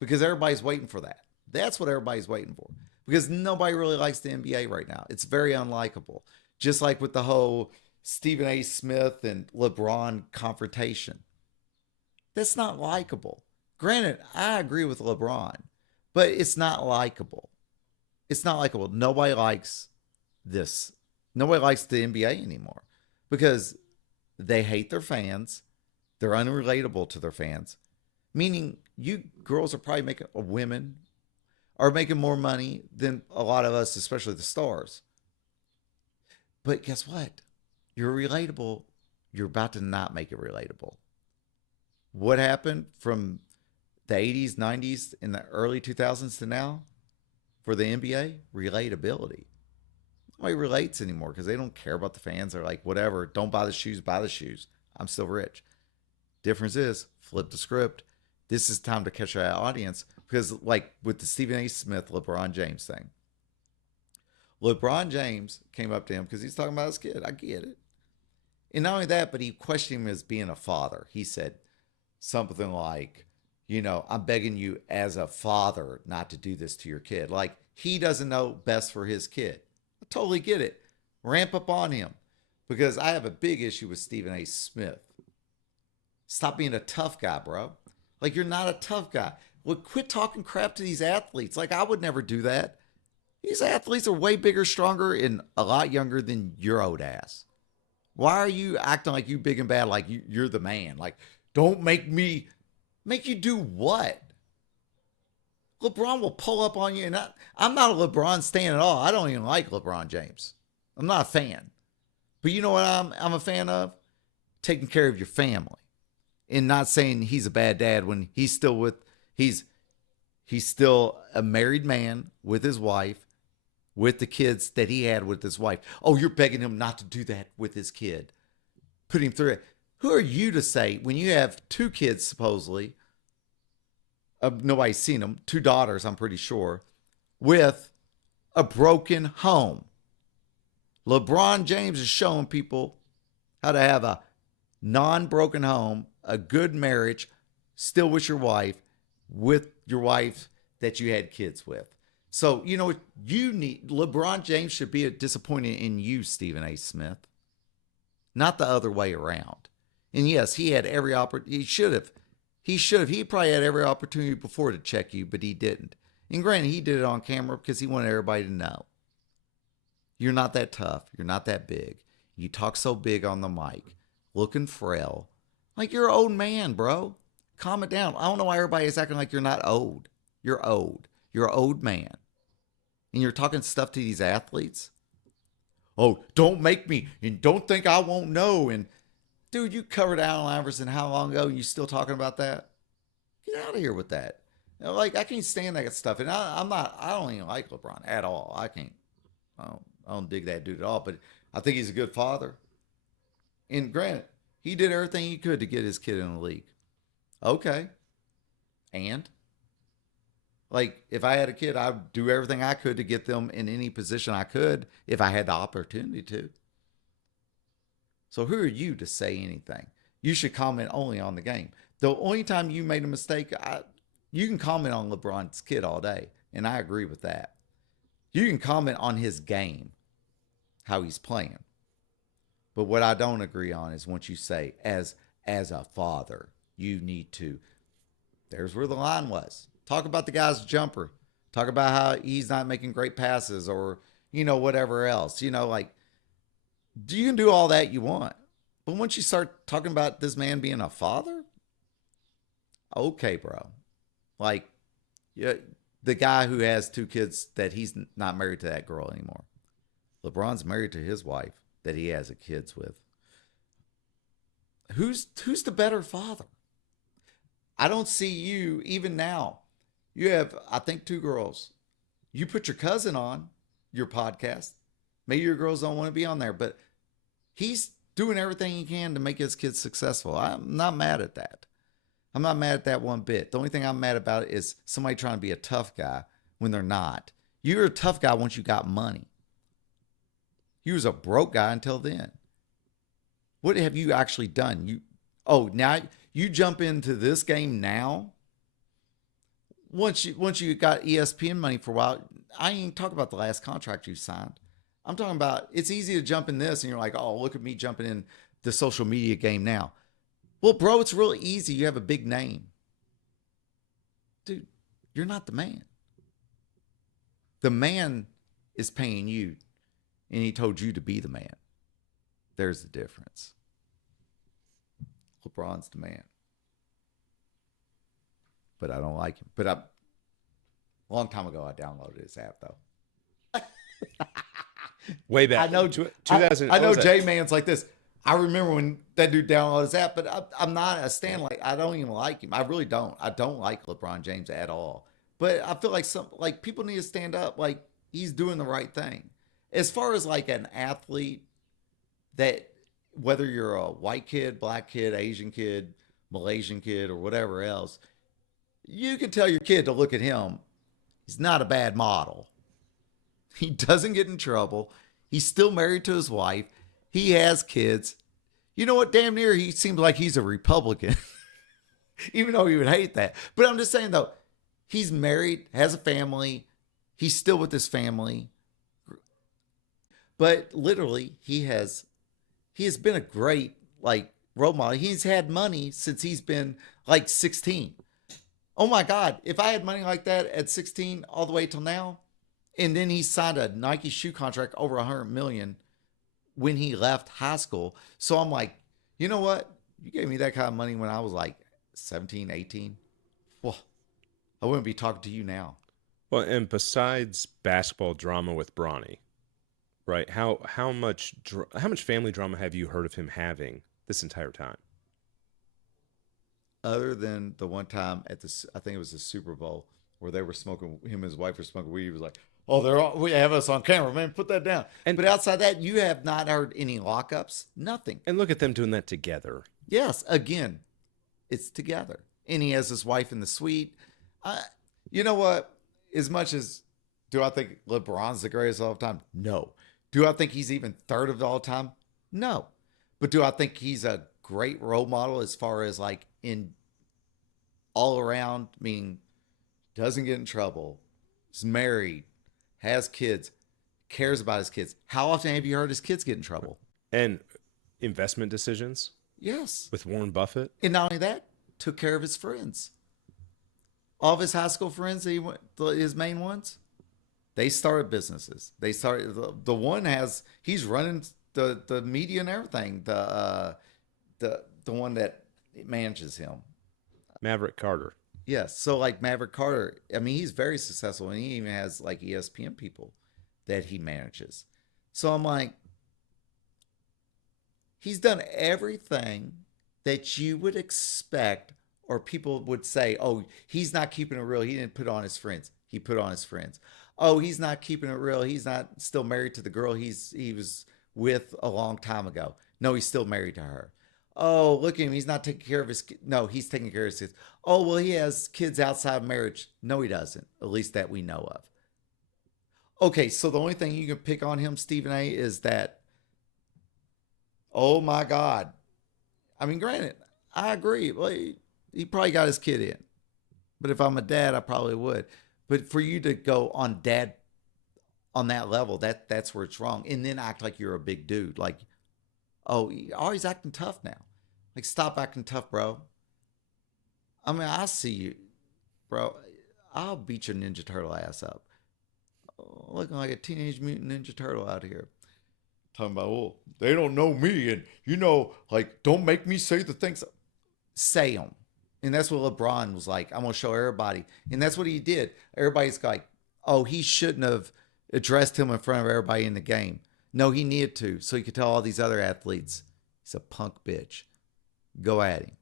because everybody's waiting for that. That's what everybody's waiting for because nobody really likes the NBA right now. It's very unlikable. Just like with the whole Stephen A. Smith and LeBron confrontation. That's not likable. Granted, I agree with LeBron, but it's not likable. It's not likable. Nobody likes this. Nobody likes the NBA anymore because they hate their fans. They're unrelatable to their fans. Meaning, you girls are probably making, or women are making more money than a lot of us, especially the stars. But guess what? You're relatable. You're about to not make it relatable. What happened from the 80s, 90s, and the early 2000s to now for the NBA? Relatability. Nobody relates anymore because they don't care about the fans. They're like, whatever, don't buy the shoes, buy the shoes. I'm still rich. Difference is, flip the script. This is time to catch that audience because, like with the Stephen A. Smith, LeBron James thing, LeBron James came up to him because he's talking about his kid. I get it. And not only that, but he questioned him as being a father. He said something like, I'm begging you as a father not to do this to your kid. Like he doesn't know best for his kid. I totally get it. Ramp up on him because I have a big issue with Stephen A. Smith. Stop being a tough guy, bro. Like you're not a tough guy. Well, quit talking crap to these athletes. Like I would never do that. These athletes are way bigger, stronger, and a lot younger than your old ass. Why are you acting like you big and bad, like you're the man? Like, don't make you do what? LeBron will pull up on you, and I'm not a LeBron stan at all. I don't even like LeBron James. I'm not a fan. But you know what I'm a fan of? Taking care of your family. And not saying he's a bad dad when he's still a married man with his wife, with the kids that he had with his wife. Oh, you're begging him not to do that with his kid. Put him through it. Who are you to say when you have two kids, supposedly? Nobody's seen them. Two daughters, I'm pretty sure, with a broken home. LeBron James is showing people how to have a non-broken home, a good marriage, still with your wife that you had kids with. So, you need LeBron James should be disappointed in you, Stephen A. Smith, not the other way around. And yes, he had every opportunity. He should have. He probably had every opportunity before to check you, but he didn't. And granted, he did it on camera because he wanted everybody to know. You're not that tough. You're not that big. You talk so big on the mic, looking frail. Like you're an old man, bro. Calm it down. I don't know why everybody is acting like you're not old. You're old. You're an old man. And you're talking stuff to these athletes. Oh, don't make me, and don't think I won't know. And dude, you covered Allen Iverson how long ago and you still talking about that? Get out of here with that. Like I can't stand that stuff. And I don't even like LeBron at all. I can't, I don't dig that dude at all. But I think he's a good father. And granted, he did everything he could to get his kid in the league. Okay. And like if I had a kid, I'd do everything I could to get them in any position I could if I had the opportunity to. So who are you to say anything? You should comment only on the game. The only time you made a mistake, you can comment on LeBron's kid all day, and I agree with that. You can comment on his game, how he's playing. But what I don't agree on is once you say, as a father, you need to. There's where the line was. Talk about the guy's jumper. Talk about how he's not making great passes or, whatever else. Like, you can do all that you want. But once you start talking about this man being a father, okay, bro. Like, yeah, the guy who has two kids that he's not married to that girl anymore. LeBron's married to his wife that he has kids with. Who's the better father? I don't see you even now. You have, I think, two girls. You put your cousin on your podcast. Maybe your girls don't want to be on there, but he's doing everything he can to make his kids successful. I'm not mad at that. I'm not mad at that one bit. The only thing I'm mad about is somebody trying to be a tough guy when they're not. You're a tough guy once you got money. You was a broke guy until then. What have you actually done? Now you jump into this game now. Once you got ESPN money for a while, I ain't talking about the last contract you signed. I'm talking about it's easy to jump in this and you're like, oh, look at me jumping in the social media game now. Well, bro, it's really easy. You have a big name. Dude, you're not the man. The man is paying you, and he told you to be the man. There's the difference. LeBron's the man. But I don't like him. But a long time ago, I downloaded his app, though. Way back. I know, 2000. I know that? J Man's like this. I remember when that dude downloaded his app, but I'm not a stan. Like, I don't even like him. I really don't. I don't like LeBron James at all. But I feel like people need to stand up. Like, he's doing the right thing. As far as like an athlete that, whether you're a white kid, black kid, Asian kid, Malaysian kid, or whatever else, you can tell your kid to look at him. He's not a bad model. He doesn't get in trouble. He's still married to his wife. He has kids. You know what? Damn near he seems like he's a Republican, even though he would hate that. But I'm just saying, though, he's married, has a family. He's still with his family. But literally, he has been a great like role model. He's had money since he's been like 16. Oh my God, if I had money like that at 16 all the way till now, and then he signed a Nike shoe contract over 100 million when he left high school. So I'm like, you know what? You gave me that kind of money when I was like 17, 18. Well, I wouldn't be talking to you now. Well, and besides basketball drama with Bronny, right? How much family drama have you heard of him having this entire time? Other than the one time at the, I think it was the Super Bowl where they were smoking, him and his wife were smoking weed. He was like, oh, we have us on camera, man. Put that down. And But outside that, you have not heard any lockups. Nothing. and look at them doing that together. Yes, again, it's together. And he has his wife in the suite. I, you know what? As much as, do I think LeBron's the greatest of all time? No. Do I think he's even third of all time? No. But do I think he's a great role model as far as like in all around, meaning doesn't get in trouble, is married, has kids, cares about his kids? How often have you heard his kids get in trouble? And investment decisions Yes. with Warren Buffett. And not only that, took care of his friends. All of his high school friends, his main ones, they started businesses. They started, the one he's running the media and everything. The one that manages him. Maverick Carter. Yes. So like Maverick Carter, I mean, he's very successful and he even has like ESPN people that he manages. So I'm like, he's done everything that you would expect, or people would say, oh, he's not keeping it real. He didn't put on his friends. He put on his friends. Oh, he's not keeping it real. He's not still married to the girl he was with a long time ago. No, he's still married to her. Oh, look at him. He's not taking care of his kids. No, he's taking care of his kids. Oh, well, he has kids outside of marriage. No, he doesn't. At least that we know of. Okay, so the only thing you can pick on him, Stephen A, is that, oh my God. I mean, granted, I agree. Well, he probably got his kid in. But if I'm a dad, I probably would. But for you to go on dad on that level, that's where it's wrong. And then act like you're a big dude. Like, oh, he's acting tough now. Like, stop acting tough, bro. I mean, I see you, bro. I'll beat your Ninja Turtle ass up. Looking like a Teenage Mutant Ninja Turtle out here. Talking about, oh, they don't know me. And, like, don't make me say the things. Say them. And that's what LeBron was like. I'm going to show everybody. And that's what he did. Everybody's like, oh, he shouldn't have addressed him in front of everybody in the game. No, he needed to. So he could tell all these other athletes, he's a punk bitch. Go at him.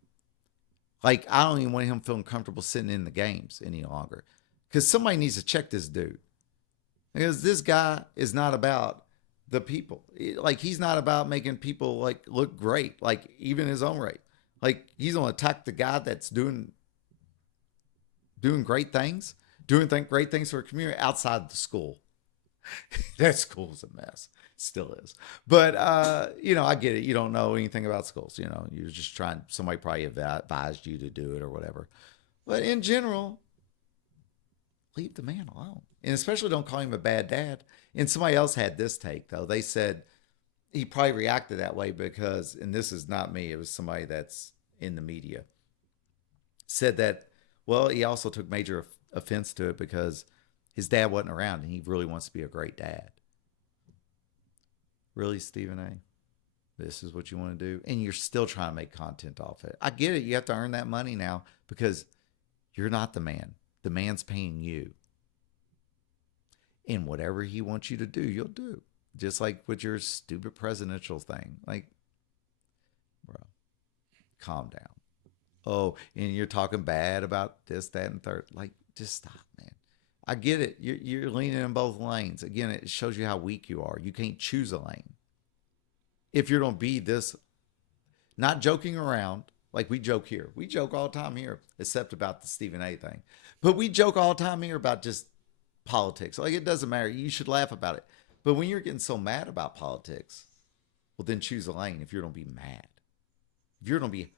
Like, I don't even want him feeling comfortable sitting in the games any longer. Because somebody needs to check this dude. Because this guy is not about the people. Like, he's not about making people, like, look great. Like, even his own rate. Like, he's going to attack the guy that's doing great things. doing great things for a community outside the school. That school's a mess. Still is. But I get it. You don't know anything about schools. You're just trying. Somebody probably advised you to do it or whatever. But in general, leave the man alone, and especially don't call him a bad dad. And somebody else had this take though. They said he probably reacted that way because, and this is not me. It was somebody that's in the media said that. Well, he also took major offense to it because his dad wasn't around, and he really wants to be a great dad. Really, Stephen A? This is what you want to do? And you're still trying to make content off it. I get it. You have to earn that money now because you're not the man. The man's paying you. And whatever he wants you to do, you'll do. Just like with your stupid presidential thing. Like, bro, calm down. Oh, and you're talking bad about this, that, and third. Like, just stop, man. I get it. You're leaning in both lanes. Again, it shows you how weak you are. You can't choose a lane. If you're going to be this, not joking around, like we joke here. We joke all the time here, except about the Stephen A thing. But we joke all the time here about just politics. Like, it doesn't matter. You should laugh about it. But when you're getting so mad about politics, well, then choose a lane if you're going to be mad. If you're going to be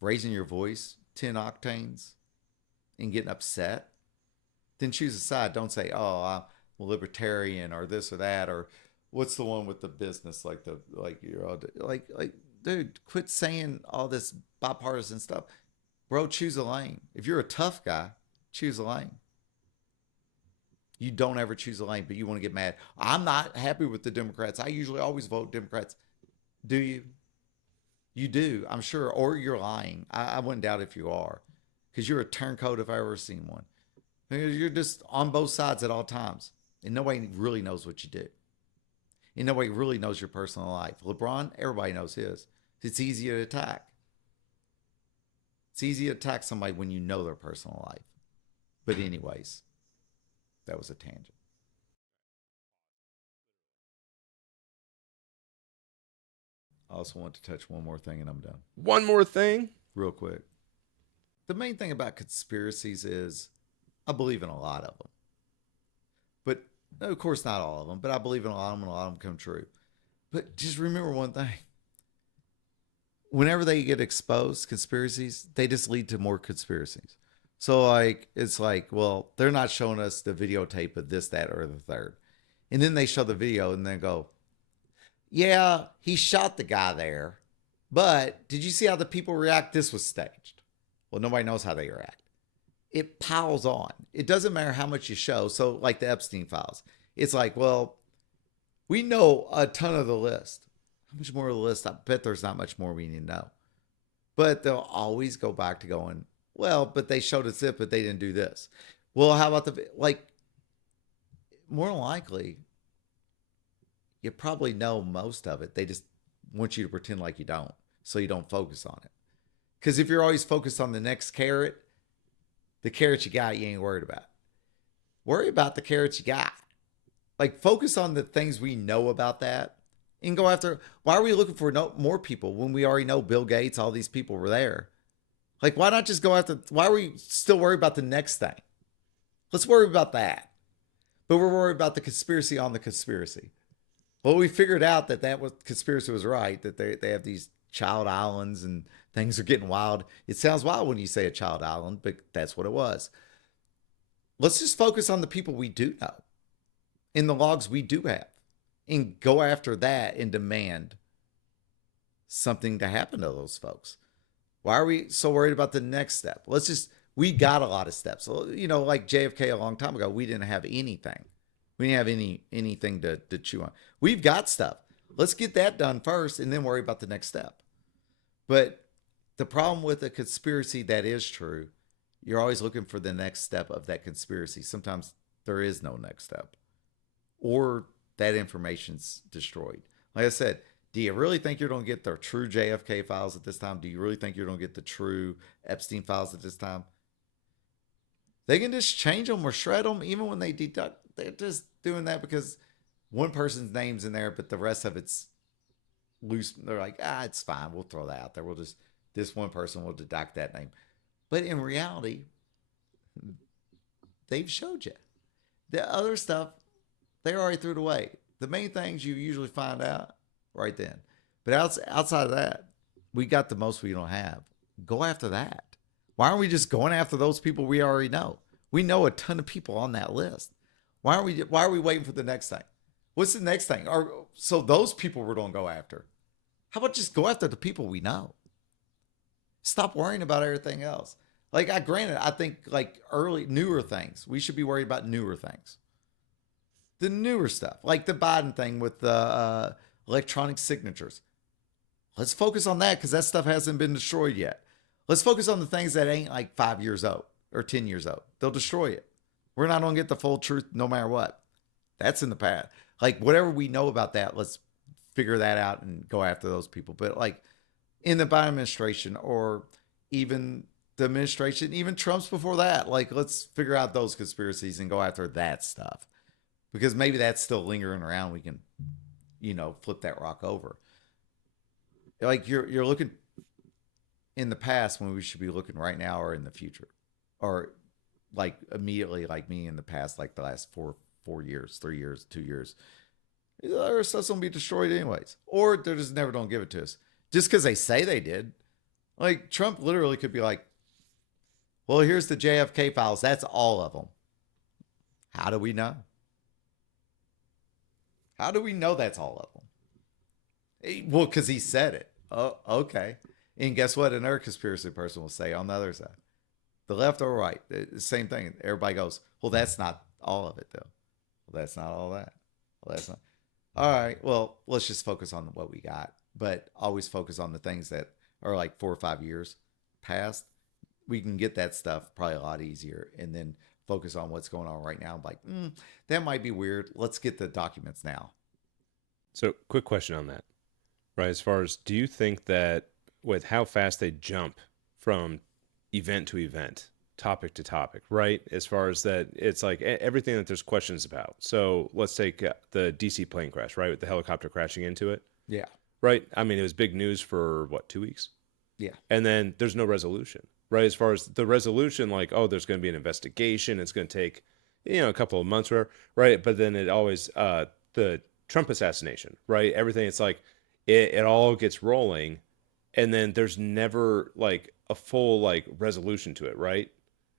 raising your voice 10 octanes and getting upset, then choose a side. Don't say, "Oh, I'm a libertarian," or this or that, or what's the one with the business, dude, quit saying all this bipartisan stuff, bro. Choose a lane. If you're a tough guy, choose a lane. You don't ever choose a lane, but you want to get mad. I'm not happy with the Democrats. I usually always vote Democrats. Do you? You do, I'm sure, or you're lying. I wouldn't doubt if you are, because you're a turncoat if I ever seen one. You're just on both sides at all times, and nobody really knows what you do. And nobody really knows your personal life. LeBron, everybody knows his. It's easy to attack. It's easy to attack somebody when you know their personal life. But anyways, that was a tangent. I also want to touch one more thing and I'm done. One more thing. Real quick. The main thing about conspiracies is I believe in a lot of them. But of course, not all of them, but I believe in a lot of them and a lot of them come true. But just remember one thing. Whenever they get exposed, conspiracies, they just lead to more conspiracies. So, like, it's like, well, they're not showing us the videotape of this, that, or the third. And then they show the video and then go, yeah, he shot the guy there. But did you see how the people react? This was staged. Well, nobody knows how they react. It piles on. It doesn't matter how much you show. So, like the Epstein files, it's like, well, we know a ton of the list. How much more of the list? I bet there's not much more we need to know. But they'll always go back to going, well, but they showed us it, but they didn't do this. Well, how about more than likely, you probably know most of it. They just want you to pretend like you don't, so you don't focus on it. Because if you're always focused on the next carrot, the carrot you got, you ain't worried about. Worry about the carrots you got. Like, focus on the things we know about that and go after. Why are we looking for more people when we already know Bill Gates, all these people were there? Like, why not just go after? Why are we still worried about the next thing? Let's worry about that. But we're worried about the conspiracy on the conspiracy. Well, we figured out that conspiracy was right, that they have these child islands and things are getting wild. It sounds wild when you say a child island, but that's what it was. Let's just focus on the people we do know in the logs we do have and go after that and demand something to happen to those folks. Why are we so worried about the next step? We got a lot of steps. Like JFK a long time ago, we didn't have anything. We didn't have anything to chew on. We've got stuff. Let's get that done first and then worry about the next step. But the problem with a conspiracy that is true, you're always looking for the next step of that conspiracy. Sometimes there is no next step, or that information's destroyed. Like I said, do you really think you're going to get the true JFK files at this time? Do you really think you're going to get the true Epstein files at this time? They can just change them or shred them, even when they deduct. They're just doing that because one person's name's in there, but the rest of it's loose. They're like, it's fine. We'll throw that out there. This one person will deduct that name. But in reality, they've showed you. The other stuff, they already threw it away. The main things you usually find out right then. But outside of that, we got the most we don't have. Go after that. Why aren't we just going after those people we already know? We know a ton of people on that list. Why are we waiting for the next thing? What's the next thing? So those people we're going to go after. How about just go after the people we know? Stop worrying about everything else. Like I think like newer things. We should be worried about newer things. The newer stuff, like the Biden thing with the electronic signatures. Let's focus on that because that stuff hasn't been destroyed yet. Let's focus on the things that ain't like 5 years old or 10 years old. They'll destroy it. We're not going to get the full truth no matter what. That's in the past. Like whatever we know about that, let's figure that out and go after those people. But like in the Biden administration or even the administration, even Trump's before that, like let's figure out those conspiracies and go after that stuff because maybe that's still lingering around. We can, flip that rock over. Like you're looking in the past when we should be looking right now or in the future, or like immediately like me in the past, like the last 4 years, 3 years, 2 years. Our stuff's gonna be destroyed anyways, or they're just never gonna give it to us just because they say they did. Like Trump literally could be like, "Well, here's the JFK files. That's all of them." How do we know? How do we know that's all of them? Well, because he said it. Oh, okay. And guess what? Another conspiracy person will say on the other side, the left or right, the same thing. Everybody goes, "Well, that's not all of it, though. Well, that's not all that. Well, that's not." All right. Well, let's just focus on what we got, but always focus on the things that are like 4 or 5 years past. We can get that stuff probably a lot easier, and then focus on what's going on right now. Like, that might be weird. Let's get the documents now. So, quick question on that, right? As far as, do you think that with how fast they jump from event to event, topic to topic, right? As far as that, it's like everything that there's questions about. So let's take the DC plane crash, right? With the helicopter crashing into it, Yeah. right? I mean, it was big news for what, 2 weeks? Yeah. And then there's no resolution, right? As far as the resolution, like, oh, there's going to be an investigation. It's going to take, a couple of months, right? But then it always, the Trump assassination, right? Everything, it's like, it all gets rolling. And then there's never like a full like resolution to it, right?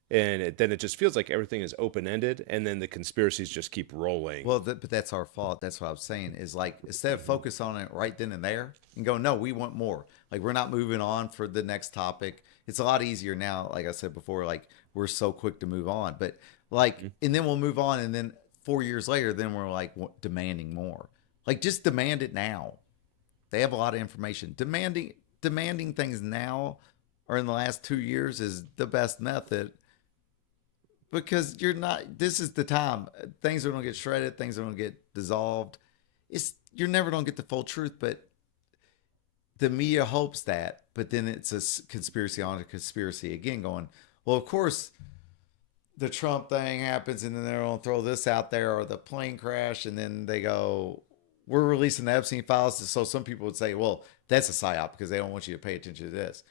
And then it just feels like everything is open ended, and then the conspiracies just keep rolling. Well, but that's our fault. That's what I was saying. Is like instead of focus on it right then and there and go, no, we want more. Like we're not moving on for the next topic. It's a lot easier now. Like I said before, like we're so quick to move on. But like, and then we'll move on, and then 4 years later, then we're like demanding more. Like just demand it now. They have a lot of information. Demanding things now or in the last 2 years is the best method because you're not. This is the time things are going to get shredded, things are going to get dissolved. You're never going to get the full truth, but the media hopes that. But then it's a conspiracy on a conspiracy again, going, well, of course the Trump thing happens, and then they're going to throw this out there, or the plane crash, and then they go, we're releasing the Epstein files. So some people would say, well, that's a psyop because they don't want you to pay attention to this.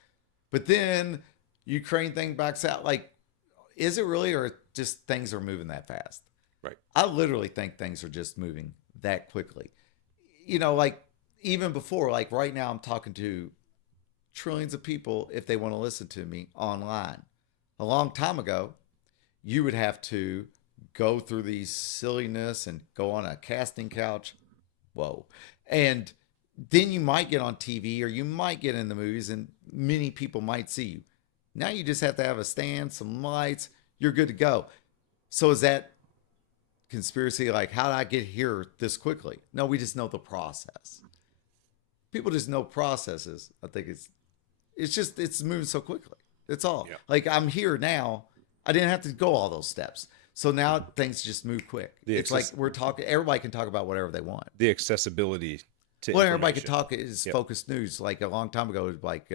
But then Ukraine thing backs out. Like, is it really, or just things are moving that fast? Right. I literally think things are just moving that quickly. Like even before, like right now, I'm talking to trillions of people if they want to listen to me online. A long time ago, you would have to go through these silliness and go on a casting couch. Whoa. And then you might get on TV or you might get in the movies and many people might see you. Now you just have to have a stand, some lights, you're good to go. So is that conspiracy? Like, how did I get here this quickly? No, we just know the process. People just know processes. I think it's moving so quickly. It's all. Yeah. Like I'm here now. I didn't have to go all those steps. So now things just move quick. It's like we're talking. Everybody can talk about whatever they want. The accessibility to well, everybody information. can talk is focused news. Like a long time ago, it was like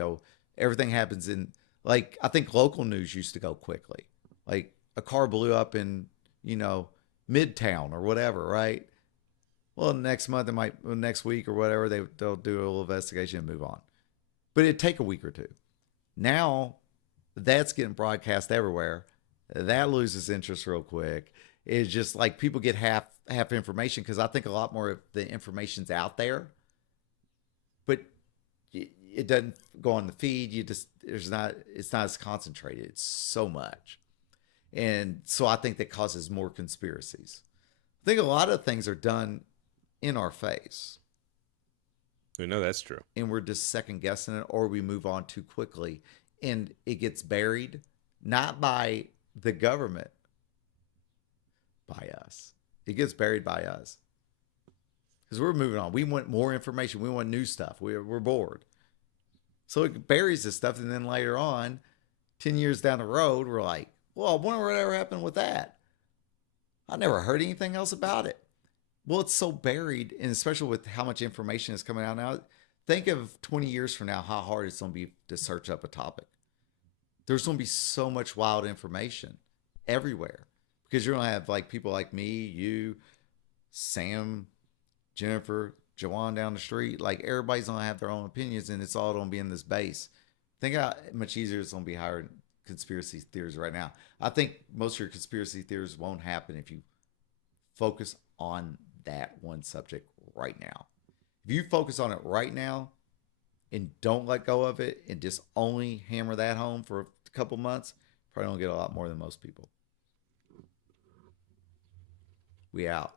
everything happens in like I think local news used to go quickly. Like a car blew up in Midtown or whatever, right? Well, next month next week or whatever they'll do a little investigation and move on. But it'd take a week or two. Now that's getting broadcast everywhere. that loses interest real quick. It's just like people get half information because I think a lot more of the information's out there, but it doesn't go on the feed. You just there's not it's not as concentrated. It's so much, and so I think that causes more conspiracies. I think a lot of things are done in our face, We know that's true. and we're just second guessing it, or we move on too quickly, and it gets buried not by the government, by us. It gets buried by us because we're moving on. We want more information. We want new stuff. We're bored. So it buries this stuff. And then later on, 10 years down the road, we're like, well, I wonder what ever happened with that. I never heard anything else about it. Well, it's so buried, and especially with how much information is coming out now. Think of 20 years from now, how hard it's going to be to search up a topic. There's going to be so much wild information everywhere because you're going to have like people like me, you, Sam, Jennifer, Jawan down the street. Like everybody's going to have their own opinions, and it's all going to be in this base. Think how much easier it's going to be hiring conspiracy theories right now. I think most of your conspiracy theories won't happen if you focus on that one subject right now. If you focus on it right now and don't let go of it and just only hammer that home for a couple months, probably don't get a lot more than most people. We out.